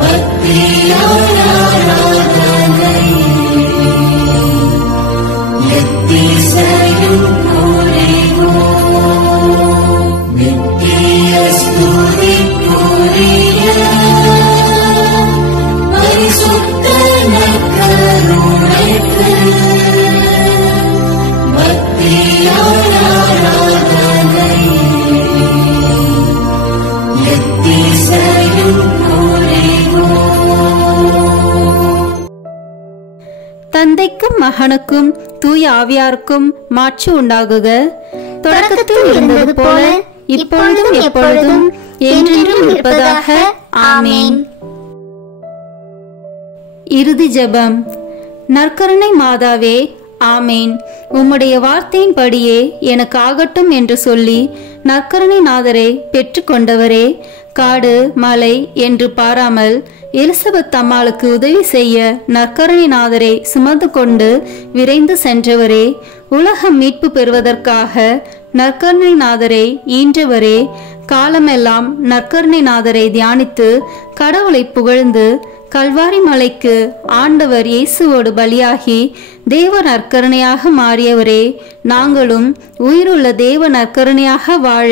பக்தியாய் ஆராதனை எத்திசையும் புரிவோம். நித்திய ஸ்துதிக்குரிய பரிசுத்த நற்கருணைக்கு பக்தியாய் ஆராதனை எத்திசையும் புரிவோம். தந்தைக்கும் மகனுக்கும் தூய ஆவியாருக்கும் மாட்சி உண்டாகுக. தொடக்கத்தில் இருந்தது போல இப்பொழுதும் எப்பொழுதும் என்றென்றும் இருப்பதாக. ஆமேன். இறுதி ஜெபம். நற்கருணை மாதாவே, ஆமேன். உம்முடைய வார்த்தையின்படியே எனக்கு ஆகட்டும் என்று சொல்லி நற்கருணை நாதரை பெற்று கொண்டவரே, காடு மலை என்று பாராமல் எலிசபெத் அம்மாளுக்கு உதவி செய்ய நற்கருணை நாதரை சுமந்து கொண்டு விரைந்து சென்றவரே, உலகம் மீட்பு பெறுவதற்காக நற்கருணை நாதரை ஈன்றவரே, காலமெல்லாம் நற்கருணை நாதரை தியானித்து கடவுளை புகழ்ந்து கல்வாரி மலைக்கு ஆண்டவர் இயேசுவோடு பலியாகி தேவ நற்கருணையாக மாறியவரே, நாங்களும் உயிருள்ள தேவ நற்கருணையாக வாழ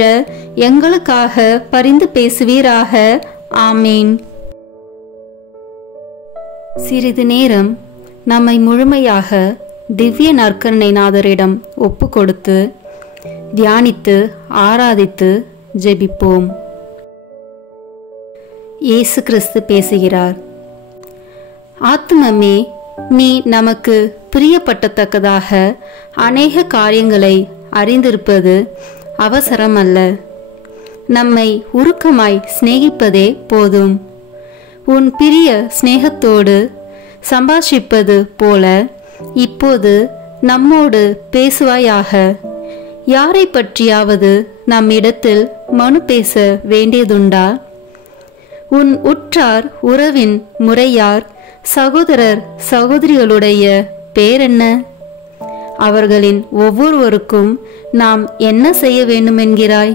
எங்களுக்காக பரிந்து பேசுவீராக. ஆமீன். சிறிது நேரம் நம்மை முழுமையாக திவ்ய நற்கருணை நாதரிடம் ஒப்பு கொடுத்து தியானித்து ஆராதித்து ஜெபிப்போம். இயேசு கிறிஸ்து பேசுகிறார். ஆத்துமமே, நீ நமக்கு பிரியப்பட்டத்தக்கதாக அநேக காரியங்களை அறிந்திருப்பது அவசரமல்ல. நம்மை உருக்கமாய் சிநேகிப்பதே போதும். உன் பிரிய சிநேகத்தோடு சம்பாஷிப்பது போல இப்போது நம்மோடு பேசுவாயாக. யாரை பற்றியாவது நம்மிடத்தில் மனு பேச வேண்டியதுண்டா? உன் உற்றார் உறவின் முறையார், சகோதரர் சகோதரிகளுடைய பேரென்ன? அவர்களின் ஒவ்வொருவருக்கும் நாம் என்ன செய்ய வேண்டுமென்கிறாய்?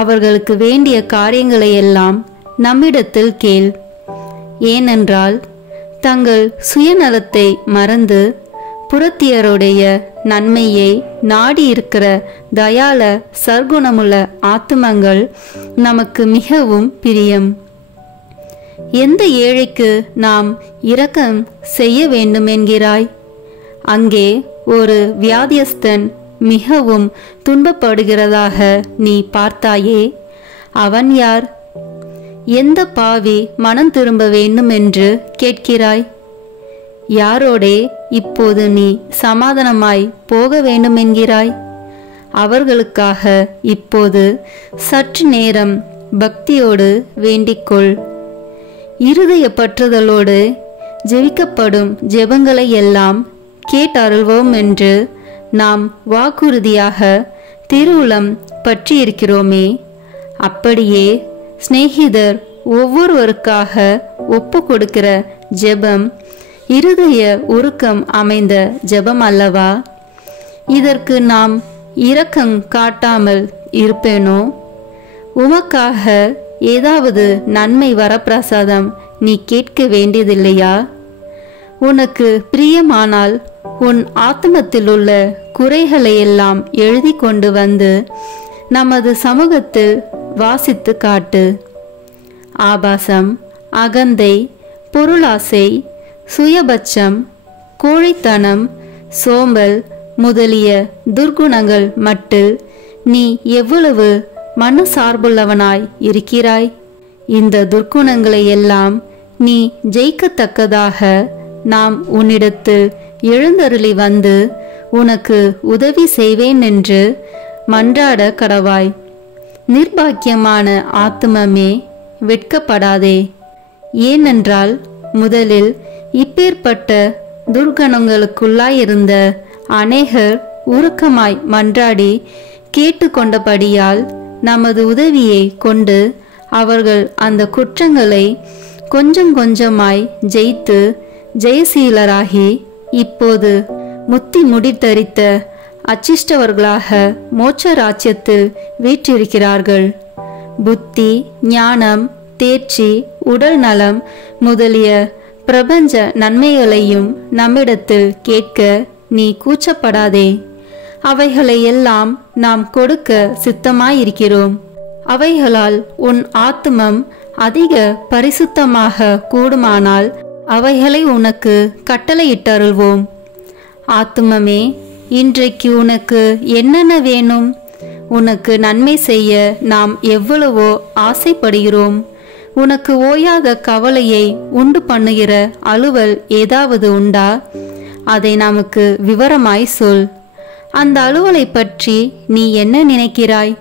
அவர்களுக்கு வேண்டிய காரியங்களை எல்லாம் நம்மிடத்தில் கேள். ஏனென்றால் தங்கள் சுயநலத்தை மறந்து புறத்தியருடைய நன்மையை நாடியிருக்கிற தயால சர்க்குணமுள்ள ஆத்துமங்கள் நமக்கு மிகவும் பிரியம். எந்த ஏழைக்கு நாம் இரக்கம் செய்ய வேண்டும் என்கிறாய்? அங்கே ஒரு வியாதியஸ்தன் மிகவும் துன்பப்படுகிறதாக நீ பார்த்தாயே, அவன் யார்? எந்த பாவி மனம் திரும்ப வேண்டும் என்று கேட்கிறாய்? யாரோடே இப்போது நீ சமாதானமாய் போக வேண்டும் என்கிறாய்? அவர்களுக்காக இப்போது சற்று நேரம் பக்தியோடு வேண்டிக்கொள். இருதய பற்றுதலோடு ஜெபிக்கப்படும் ஜெபங்களை எல்லாம் கேட்டருள்வோம் என்று நாம் வாக்குறுதியாக திருவுளம் பற்றியிருக்கிறோமே. அப்படியே சிநேகிதர் ஒவ்வொருவருக்காக ஒப்பு கொடுக்கிற ஜெபம் இருதய உருக்கம் அமைந்த ஜெபம் அல்லவா? இதற்கு நாம் இரக்கம் காட்டாமல் இருப்பேனோ? உமக்காக ஏதாவது நன்மை வரப்பிரசாதம் நீ கேட்க வேண்டியதில்லையா? உனக்கு பிரியமானால் உன் ஆத்மத்தில் உள்ள குறைகளை எல்லாம் எழுதி கொண்டு வந்து நமது சமூகத்தில் வாசித்து காட்டு. ஆபாசம், அகந்தை, பொருளாசை, சுயபட்சம், கோழைத்தனம், சோம்பல் முதலிய துர்குணங்கள் மட்டில் நீ எவ்வளவு மனசார்புள்ளவனாய் இருக்கிறாய்? இந்த துர்க்குணங்களை எல்லாம் நீ ஜெயிக்கத்தக்கதாக நாம் உன்னிடத்தில் எழுந்தருளி வந்து உனக்கு உதவி செய்வேன் என்று மன்றாட கடவாய். நிர்பாக்கியமான ஆத்துமமே, வெட்கப்படாதே. ஏனென்றால் முதலில் இப்பேற்பட்ட துர்கணங்களுக்குள்ளாயிருந்த அநேகர் உருக்கமாய் மன்றாடி கேட்டுக்கொண்டபடியால் நமது உதவியை கொண்டு அவர்கள் அந்த குற்றங்களை கொஞ்சம் கொஞ்சமாய் ஜெயித்து ஜெயசீலராகி இப்போது முத்தி முடித்தரித்த அச்சிஷ்டவர்களாக மோட்ச ராஜ்யத்தில் வீற்றிருக்கிறார்கள். புத்தி, ஞானம், தேர்ச்சி, உடல் நலம் முதலிய பிரபஞ்ச நன்மைகளையும் நம்மிடத்தில் கேட்க நீ கூச்சப்படாதே. அவைகளை எல்லாம் நாம் கொடுக்க சித்தமாயிருக்கிறோம். அவைகளால் உன் ஆத்துமம் அதிக பரிசுத்தமாக கூடுமானால் அவைகளை உனக்கு கட்டளையிட்டருள்வோம். ஆத்துமமே, இன்றைக்கு உனக்கு என்னென்ன வேணும்? உனக்கு நன்மை செய்ய நாம் எவ்வளவோ ஆசைப்படுகிறோம். உனக்கு ஓயாத கவலையை உண்டு பண்ணுகிற அலுவல் ஏதாவது உண்டா? அதை நமக்கு விவரமாய் சொல். அந்த அலுவலை பற்றி நீ என்ன நினைக்கிறாய்?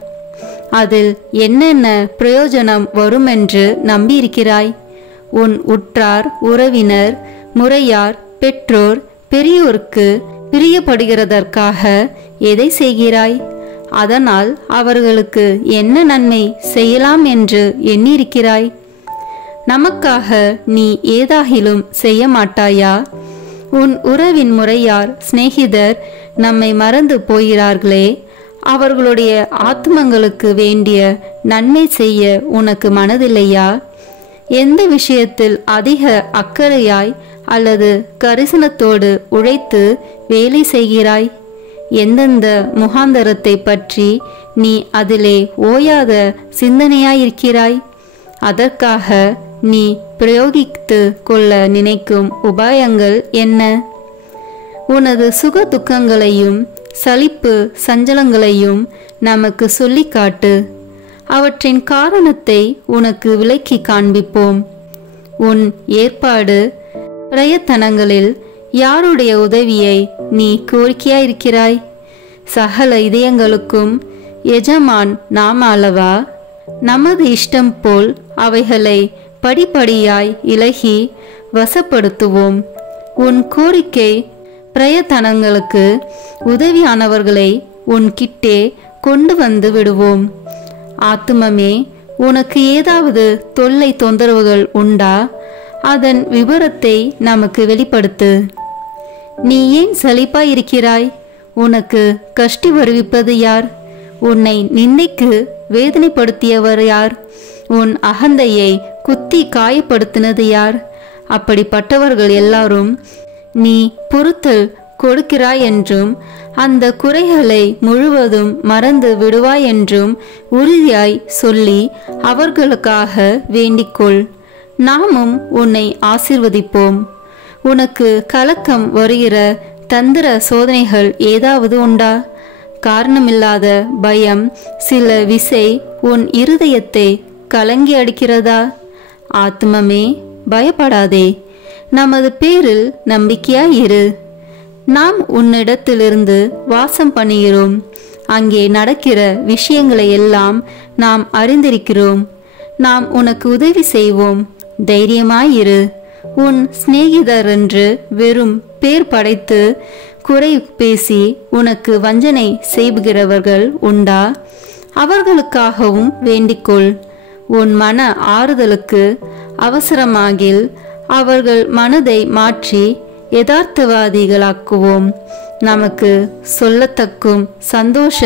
அதில் என்னென்ன பிரயோஜனம் வருமென்று நம்பியிருக்கிறாய்? உன் உற்றார், உறவினர், முறையார், பெற்றோர், பெரியோருக்கு பிரியப்படுகிறதற்காக எதை செய்கிறாய்? அதனால் அவர்களுக்கு என்ன நன்மை செய்யலாம் என்று எண்ணியிருக்கிறாய்? நமக்காக நீ ஏதாகிலும் செய்ய மாட்டாயா? உன் உறவின் முறையார், சிநேகிதர் நம்மை மறந்து போகிறார்களே, அவர்களுடைய ஆத்மங்களுக்கு வேண்டிய நன்மை செய்ய உனக்கு மனதில்லையா? எந்த விஷயத்தில் அதிக அக்கறையாய் அல்லது கரிசனத்தோடு உழைத்து வேலை செய்கிறாய்? எந்தெந்த முகாந்தரத்தை பற்றி நீ அதிலே ஓயாத சிந்தனையாயிருக்கிறாய்? அதற்காக நீ பிரயோகித்து கொள்ள நினைக்கும் உபாயங்கள் என்ன? உனது சுக துக்கங்களையும் சலிப்பு சஞ்சலங்களையும் நமக்கு சொல்லி காட்டு. அவற்றின் காரணத்தை உனக்கு விளக்கி காண்பிப்போம். உன் ஏற்பாடு பிரயத்தனங்களில் யாருடைய உதவியை நீ கோரிக்கையாயிருக்கிறாய்? சகல இதயங்களுக்கும் எஜமான் நாம் அல்லவா? நமது இஷ்டம் போல் அவைகளை படிப்படியாய் இலகி வசப்படுத்துவோம். உன் கோரிக்கை பிரயத்தனங்களுக்கு உதவியானவர்களை உன் கிட்டே கொண்டு வந்து விடுவோம். ஆத்துமமே, உனக்கு ஏதாவது தொல்லை தொந்தரவுகள் உண்டா? அதன் விபரத்தை நமக்கு வெளிப்படுத்து. நீ ஏன் சலிப்பாயிருக்கிறாய்? உனக்கு கஷ்டி வருவிப்பது யார்? உன்னை நிந்தைக்கு வேதனைப்படுத்தியவர் யார்? உன் அகந்தையை குத்தி காயப்படுத்தினது யார்? அப்படிப்பட்டவர்கள் எல்லாரும் நீ பொறுத்தல் கொடுக்கிறாய் என்றும் அந்த குறைகளை முழுவதும் மறந்து விடுவாய் என்றும் உறுதியாய் சொல்லி அவர்களுக்காக வேண்டிக்கொள். நாமும் உன்னை ஆசீர்வதிப்போம். உனக்கு கலக்கம் வருகிற தந்திர சோதனைகள் ஏதாவது உண்டா? காரணமில்லாத பயம், சில விசை உன் இருதயத்தை கலங்கி அடிக்கிறதா? ஆத்மமே, பயப்படாதே. நமது பேரில் நம்பிக்கையாயிரு. நாம் உன்னிடத்திலிருந்து வாசம் பண்ணுகிறோம். அங்கே நடக்கிற விஷயங்களை எல்லாம் நாம் அறிந்திருக்கிறோம். நாம் உனக்கு உதவி செய்வோம். தைரியமாயிரு. உன் சிநேகிதர் என்று வெறும் பேர் படைத்து குறை பேசி உனக்கு வஞ்சனை செய்கிறவர்கள் உண்டா? அவர்களுக்காகவும் வேண்டிக்கொள். உன் மன ஆறுதலுக்கு அவசரமாகில் அவர்கள் மனதை மாற்றி யதார்த்தவாதிகளாக்குவோம். நமக்கு சொல்லத்தக்கும் சந்தோஷ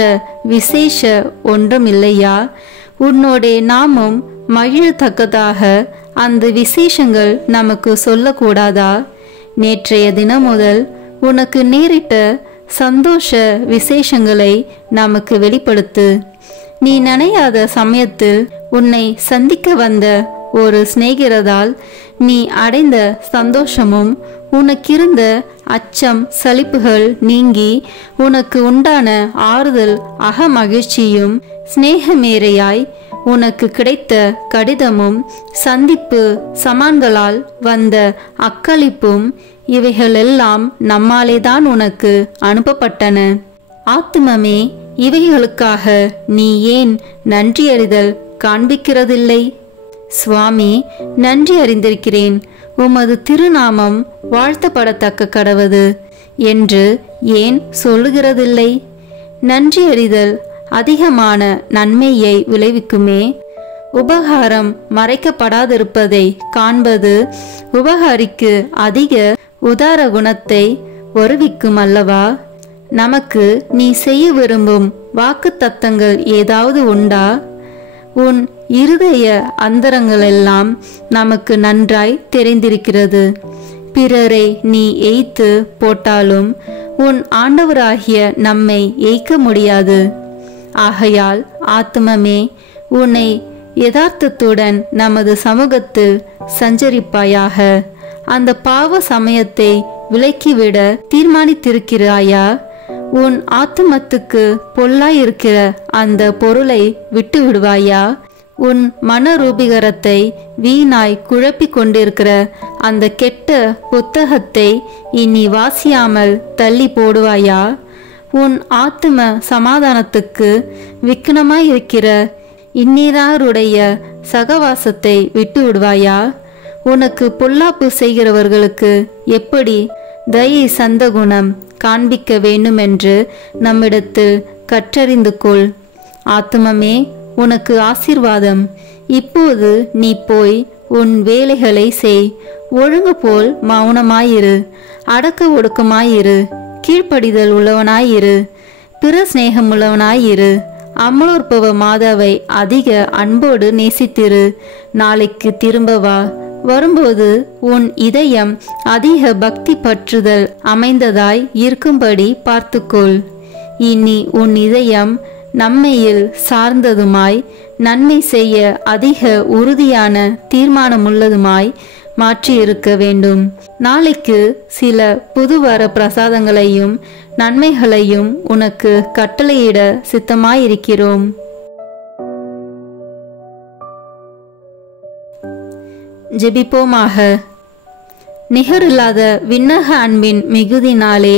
விசேஷ ஒன்றும் இல்லையா? உன்னோடே நாமும் மகிழத்தக்கதாக அந்த விசேஷங்கள் நமக்கு சொல்லக்கூடாதா? நேற்றைய தினம் முதல் உனக்கு நேரிட்ட சந்தோஷ விசேஷங்களை நமக்கு வெளிப்படுத்து. நீ நினையாத சமயத்தில் உன்னை சந்திக்க வந்த ஒரு சிநேகிதரால் நீ அடைந்த சந்தோஷமும் உனக்கிருந்த அச்சம் சலிப்புகள் நீங்கி உனக்கு உண்டான ஆறுதல் அகமகிழ்ச்சியும் சிநேகமேரையாய் உனக்கு கிடைத்த கடிதமும் சந்திப்பு சமான்களால் வந்த அக்களிப்பும் இவைகளெல்லாம் நம்மாலேதான் உனக்கு அனுப்பப்பட்டன. ஆத்துமமே, இவைகளுக்காக நீ ஏன் நன்றியறிதல் காண்பிக்கிறதில்லை? சுவாமி, நன்றி அறிந்திருக்கிறேன், உமது திருநாமம் வாழ்த்தப்படத்தக்க கடவது என்று ஏன் சொல்லுகிறதில்லை? நன்றி அறிதல் அதிகமான நன்மையை விளைவிக்குமே. உபகாரம் மறைக்கப்படாதிருப்பதை காண்பது உபகாரிக்கு அதிக உதார குணத்தை வருவிக்கும் அல்லவா? நமக்கு நீ செய்ய விரும்பும் வாக்கு தத்தங்கள் ஏதாவது உண்டா? உன் இருதய அந்தரங்களெல்லாம் நமக்கு நன்றாய் தெரிந்திருக்கிறது. பிறரை நீ எய்த்து போட்டாலும் உன் ஆண்டவராகிய நம்மை எய்க்க முடியாது. ஆகையால் ஆத்துமமே, உன்னை யதார்த்தத்துடன் நமது சமூகத்தில் சஞ்சரிப்பாயாக. அந்த பாவ சமயத்தை விலக்கிவிட தீர்மானித்திருக்கிறாயா? உன் ஆத்துமத்துக்கு பொல்லாயிருக்கிற அந்த பொருளை விட்டு விடுவாயா? உன் மனரூபிகரத்தை வீணாய் குழப்பி கொண்டிருக்கிற அந்த கெட்ட புத்தகத்தை இனி வாசியாமல் தள்ளி போடுவாயா? உன் ஆத்தும சமாதானத்துக்கு விக்கனமாயிருக்கிற இந்நீராருடைய சகவாசத்தை விட்டு விடுவாயா? உனக்கு பொல்லாப்பு செய்கிறவர்களுக்கு எப்படி தயை சந்தகுணம் காண்பிக்க வேண்டுமென்று நம்மிடத்தில் கற்றறிந்து கொள். ஆத்துமமே, உனக்கு ஆசீர்வாதம். இப்போது நீ போய் உன் வேலைகளை செய். ஒழுங்கு போல் மௌனமாயிரு, அடக்க ஒடுக்கமாயிரு, கீழ்ப்படிதல் உள்ளவனாயிரு, பிற சிநேகம் உள்ளவனாயிரு. அமலோற்பவ மாதாவை அதிக அன்போடு நேசித்திரு. நாளைக்கு திரும்ப வா. வரும்போது உன் இதயம் அதிக பக்தி பற்றுதல் அமைந்ததாய் இருக்கும்படி பார்த்துக்கொள். இனி உன் இதயம் நம்மையில் சார்ந்ததுமாய் நன்மை செய்ய அதிக உறுதியான தீர்மானமுள்ளதுமாய் மாற்றியிருக்க வேண்டும். நாளைக்கு சில புதுவர பிரசாதங்களையும் நன்மைகளையும் உனக்கு கட்டளையிட சித்தமாயிருக்கிறோம். ஜெபிப்போமாக. நிகரில்லாத விண்ணக அன்பின் மிகுதினாலே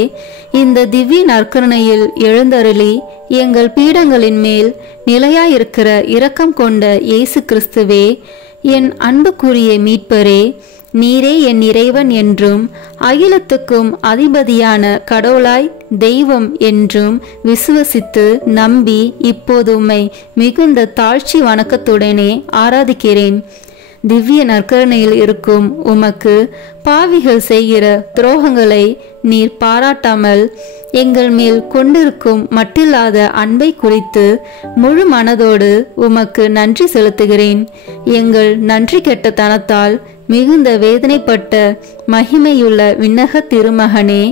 இந்த திவ்ய நற்கருணையில் எழுந்தருளி எங்கள் பீடங்களின் மேல் நிலையாயிருக்கிற இரக்கம் கொண்ட இயேசு கிறிஸ்துவே, என் அன்புக்குரிய மீட்பரே, நீரே என் இறைவன் என்றும் அகிலத்துக்கும் அதிபதியான கடவுளாய் தெய்வம் என்றும் விசுவசித்து நம்பி இப்போது உம்மை மிகுந்த தாழ்ச்சி வணக்கத்துடனே ஆராதிக்கிறேன். திவ்ய நற்கருணையில் இருக்கும் உமக்கு பாவிகள் செய்கிற துரோகங்களை நீர் பாராட்டாமல் எங்கள் மேல் கொண்டிருக்கும் மட்டில்லாத அன்பை குறித்து முழு மனதோடு உமக்கு நன்றி செலுத்துகிறேன். எங்கள் நன்றி கெட்ட தனத்தால் மிகுந்த வேதனைப்பட்ட மகிமையுள்ள விண்ணக திருமகனே,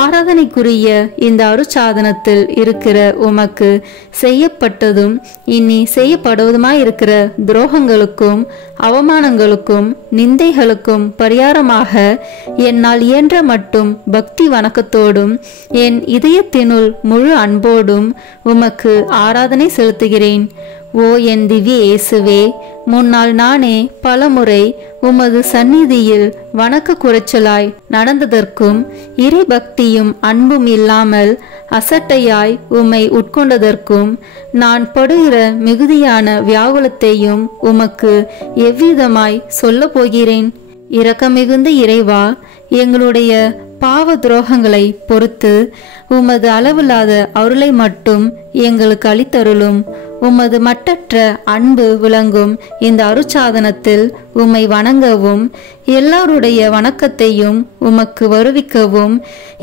ஆராதனைக்குரிய இந்த அருட்சாதனத்தில் இருக்கிற உமக்கு செய்யப்பட்டதும் இனி செய்யப்படுவதுமாயிருக்கிற துரோகங்களுக்கும் அவமானங்களுக்கும் நிந்தைகளுக்கும் பரிகாரமாக என்னால் இயன்ற மட்டும் பக்தி வணக்கத்தோடும் என் இதயத்தினுள் முழு அன்போடும் உமக்கு ஆராதனை செலுத்துகிறேன். ஓ என் திவ்ய இயேசுவே, முன்னால் நானே பலமுறை உமது சந்நிதியில் வணக்க குறைச்சலாய் நடந்ததற்கும் இறை பக்தியும் அன்பும் இல்லாமல் அசட்டையாய் உம்மை உட்கொண்டதற்கும் நான் படுகிற மிகுதியான வியாகுலத்தையும் உமக்கு எவ்விதமாய் சொல்ல போகிறேன். இரக்கமிகுந்த இறைவா, எங்களுடைய பாவ துரோகங்களை பொறுத்து உமது அளவில்லாத அருளை மட்டும் எங்களுக்கு அளித்தருளும். உமது மட்டற்ற அன்பு விளங்கும் இந்த அருட்சாதனத்தில் உம்மை வணங்கவும் எல்லாருடைய வணக்கத்தையும் உமக்கு வருவிக்கவும்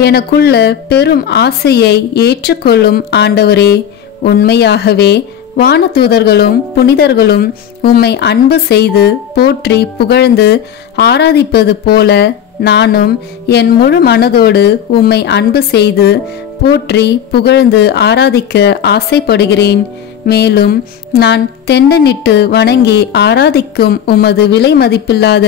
எனக்குள்ள பெரும் ஆசையை ஏற்றுக்கொள்ளும் ஆண்டவரே. உண்மையாகவே வானதூதர்களும் புனிதர்களும் உம்மை அன்பு செய்து போற்றி புகழ்ந்து ஆராதிப்பது போல நானும் என் முழு மனதோடு உம்மை அன்பு செய்து போற்றி புகழ்ந்து ஆராதிக்க ஆசைப்படுகிறேன். மேலும் நான் தெண்டனிட்டு வணங்கி ஆராதிக்கும் உமது விலை மதிப்பில்லாத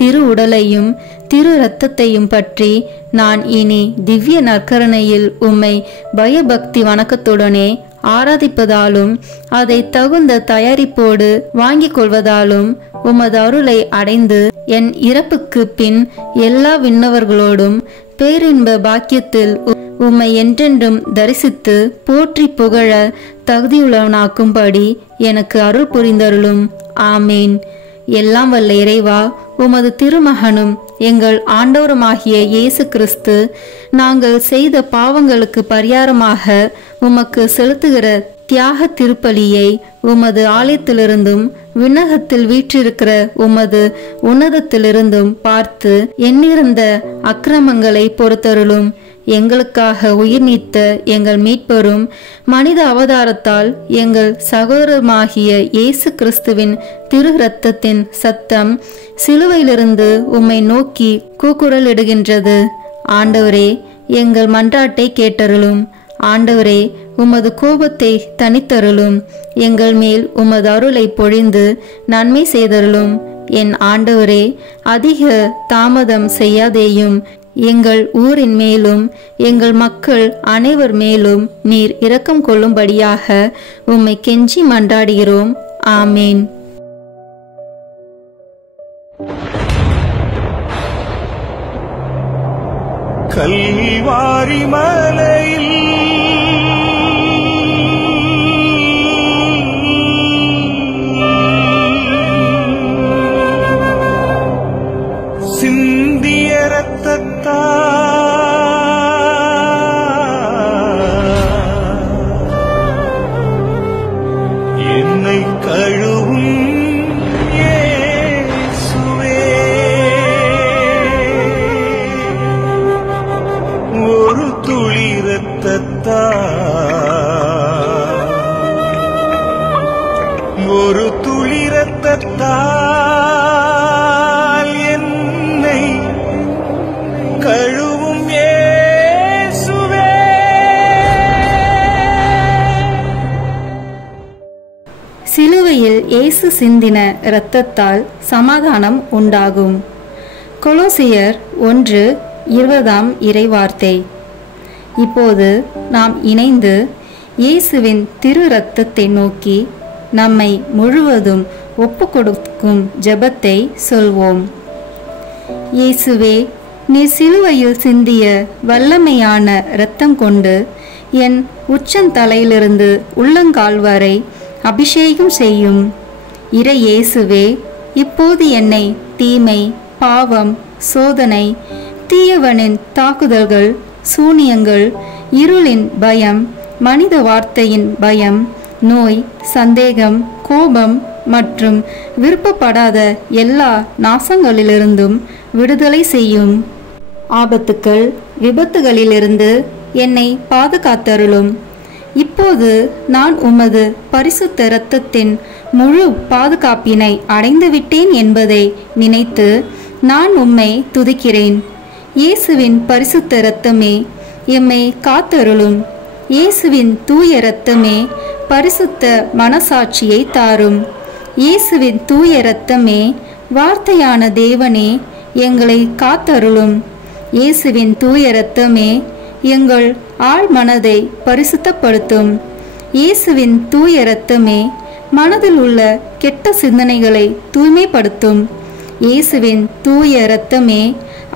திரு உடலையும் திரு இரத்தத்தையும் பற்றி நான் இனி திவ்ய நற்கருணையில் உம்மை பயபக்தி வணக்கத்துடனே ஆராதிப்பதாலும் அதை தகுந்த தயாரிப்போடு வாங்கிக் கொள்வதாலும் உமது அருளை அடைந்து என் இறப்புக்கு பின் எல்லா விண்ணவர்களோடும் பேரின்ப பாக்கியத்தில் உம்மை என்றென்றும் தரிசித்து போற்றி புகழ தகுதியுள்ளவனாக்கும்படி எனக்கு அருள் புரிந்தருளும். ஆமேன். எல்லாம் வல்ல இறைவா, உமது திருமகனும் எங்கள் ஆண்டவருமாகிய இயேசு கிறிஸ்து நாங்கள் செய்த பாவங்களுக்கு பரிகாரமாக உமக்கு செலுத்துகிற தியாக திருப்பலியை உமது ஆலயத்திலிருந்தும் விண்ணகத்தில் வீற்றிருக்கிற உமது உன்னதத்திலிருந்தும் பார்த்து எண்ணிருந்த அக்கிரமங்களை பொறுத்தருளும். எங்களுக்காக உயிர் நீத்த எங்கள் மீட்பரும் மனித அவதாரத்தால் எங்கள் சகோதரமாகிய இயேசு கிறிஸ்துவின் திரு இரத்தத்தின் சத்தம் சிலுவையிலிருந்து உம்மை நோக்கி கூக்குரலிடுகின்றது. ஆண்டவரே, எங்கள் மன்றாட்டை கேட்டருளும். ஆண்டவரே, உமது கோபத்தை தனித்தருளும். எங்கள் மேல் உமது அருளை பொழிந்து நன்மை செய்தருளும். என் ஆண்டவரே, அதிக தாமதம் செய்யாதேயும். எங்கள் ஊரின் மேலும் எங்கள் மக்கள் அனைவர் மேலும் நீர் இரக்கம் கொள்ளும்படியாக உம்மை கெஞ்சி மன்றாடுகிறோம். ஆமேன். கல்வாரி மலையில் சிந்திய இரத்தத்தால் என்னை கழுவும் இயேசுவே. ஒரு துளி இரத்தத்தால் என்னை கழுவும் இயேசுவே. சிலுவையில் இயேசு சிந்தின இரத்தத்தால் சமாதானம் உண்டாகும். கொலோசியர் 1:20 இறைவார்த்தை. இப்போது நாம் இணைந்து இயேசுவின் திரு இரத்தத்தை நோக்கி நம்மை முழுவதும் ஒப்பு கொடுக்கும் ஜெபத்தை சொல்வோம். இயேசுவே, நீ சிலுவையில் சிந்திய வல்லமையான இரத்தம் கொண்டு என் உச்சந்தலையிலிருந்து உள்ளங்கால் வரை அபிஷேகம் செய்யும். இறை இயேசுவே, இப்போது என்னை தீமை, பாவம், சோதனை, தீயவனின் தாக்குதல்கள், சூனியங்கள், இருளின் பயம், மனித வார்த்தையின் பயம், நோய், சந்தேகம், கோபம் மற்றும் விருப்பப்படாத எல்லா நாசங்களிலிருந்தும் விடுதலை செய்யும். ஆபத்துக்கள், விபத்துகளிலிருந்து என்னை பாதுகாத்தருளும். இப்போது நான் உமது பரிசுத்த இரத்தத்தின் முழு பாதுகாப்பினை அடைந்துவிட்டேன் என்பதை நினைத்து நான் உம்மை துதிக்கிறேன். இயேசுவின் பரிசுத்த இரத்தமே, எம்மை காத்தருளும். இயேசுவின் தூய இரத்தமே, பரிசுத்த மனசாட்சியை தாரும். இயேசுவின் தூய இரத்தமே, வார்த்தையான தேவனே, எங்களை காத்தருளும். இயேசுவின் தூய இரத்தமே, எங்கள் ஆழ் மனதை பரிசுத்தப்படுத்தும். இயேசுவின் தூய இரத்தமே, மனதில் உள்ள கெட்ட சிந்தனைகளை தூய்மைப்படுத்தும். இயேசுவின் தூய இரத்தமே,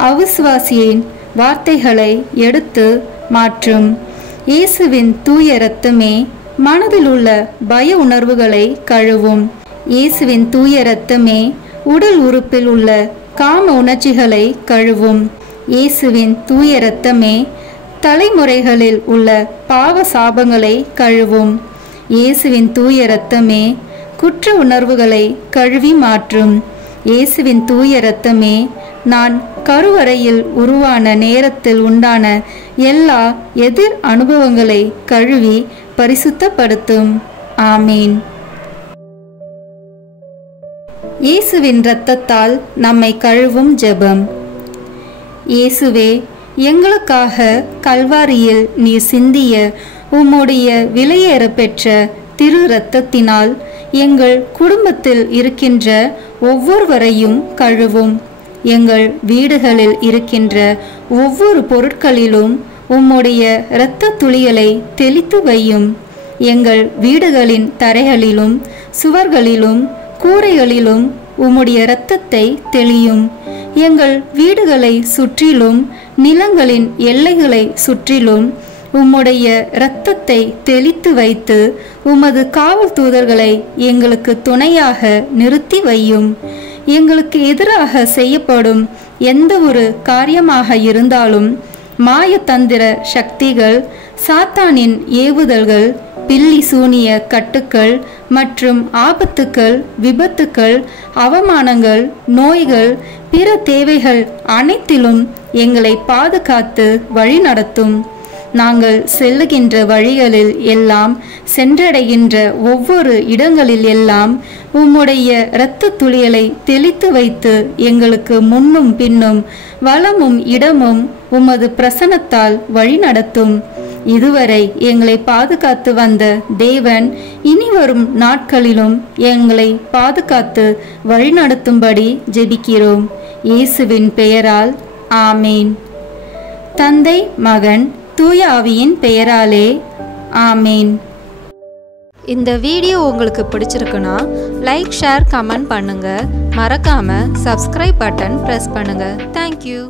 அவிசுவாசியின் வார்த்தைகளை எடுத்து மாற்றும். இயேசுவின் தூய இரத்தமே, மனதில் உள்ள பய உணர்வுகளை கழுவும். இயேசுவின் தூய இரத்தமே, உடல் உறுப்பில் உள்ள காம உணர்ச்சிகளை கழுவும். இயேசுவின் தூய இரத்தமே, தலைமுறைகளில் உள்ள பாவ சாபங்களை கழுவும். இயேசுவின் தூய இரத்தமே, குற்ற உணர்வுகளை கழுவி மாற்றும். இயேசுவின் தூய இரத்தமே, நான் கருவறையில் உருவான நேரத்தில் உண்டான எல்லா எதிர் அனுபவங்களை கழுவி பரிசுத்தப்படுத்தும். ஆமீன். இயேசுவின் இரத்தத்தால் நம்மை கழுவும் ஜெபம். இயேசுவே, எங்களுக்காக கல்வாரியில் நீர் சிந்திய உம்முடைய விலையேற பெற்ற திரு இரத்தத்தினால் எங்கள் குடும்பத்தில் இருக்கின்ற ஒவ்வொருவரையும் கழுவும். எங்கள் வீடுகளில் இருக்கின்ற ஒவ்வொரு பொருட்களிலும் உம்முடைய இரத்த துளிகளை தெளித்து வையும். எங்கள் வீடுகளின் தரைகளிலும் சுவர்களிலும் கூரைகளிலும் உம்முடைய இரத்தத்தை தெளியும். எங்கள் வீடுகளை சுற்றிலும் நிலங்களின் எல்லைகளை சுற்றிலும் உம்முடைய இரத்தத்தை தெளித்து வைத்து உமது காவல் தூதர்களை எங்களுக்கு துணையாக நிறுத்தி வையும். எங்களுக்கு எதிராக செய்யப்படும் எந்த ஒரு காரியமாக இருந்தாலும் மாயத்தந்திர சக்திகள், சாத்தானின் ஏவுதல்கள், பில்லி சூனிய கட்டுக்கள் மற்றும் ஆபத்துக்கள், விபத்துக்கள், அவமானங்கள், நோய்கள், பிற தேவைகள் அனைத்திலும் எங்களை பாதுகாத்து வழிநடத்தும். நாங்கள் செல்லுகின்ற வழிகளில் எல்லாம், சென்றடைகின்ற ஒவ்வொரு இடங்களில் எல்லாம் உம்முடைய இரத்த துளிகளை தெளித்து வைத்து எங்களுக்கு முன்னும் பின்னும் வலமும் இடமும் உமது பிரசன்னத்தால் வழிநடத்தும். இதுவரை எங்களை பாதுகாத்து வந்த தேவன் இனிவரும் நாட்களிலும் எங்களை பாதுகாத்து வழிநடத்தும்படி ஜெபிக்கிறோம். இயேசுவின் பெயரால் ஆமேன். தந்தை, மகன், தூய ஆவியின் பெயராலே ஆமேன். இந்த வீடியோ உங்களுக்கு பிடிச்சிருக்குன்னா லைக், ஷேர், கமெண்ட் பண்ணுங்க. மறக்காம சப்ஸ்கிரைப் பட்டன் பிரஸ் பண்ணுங்க. தேங்க்யூ.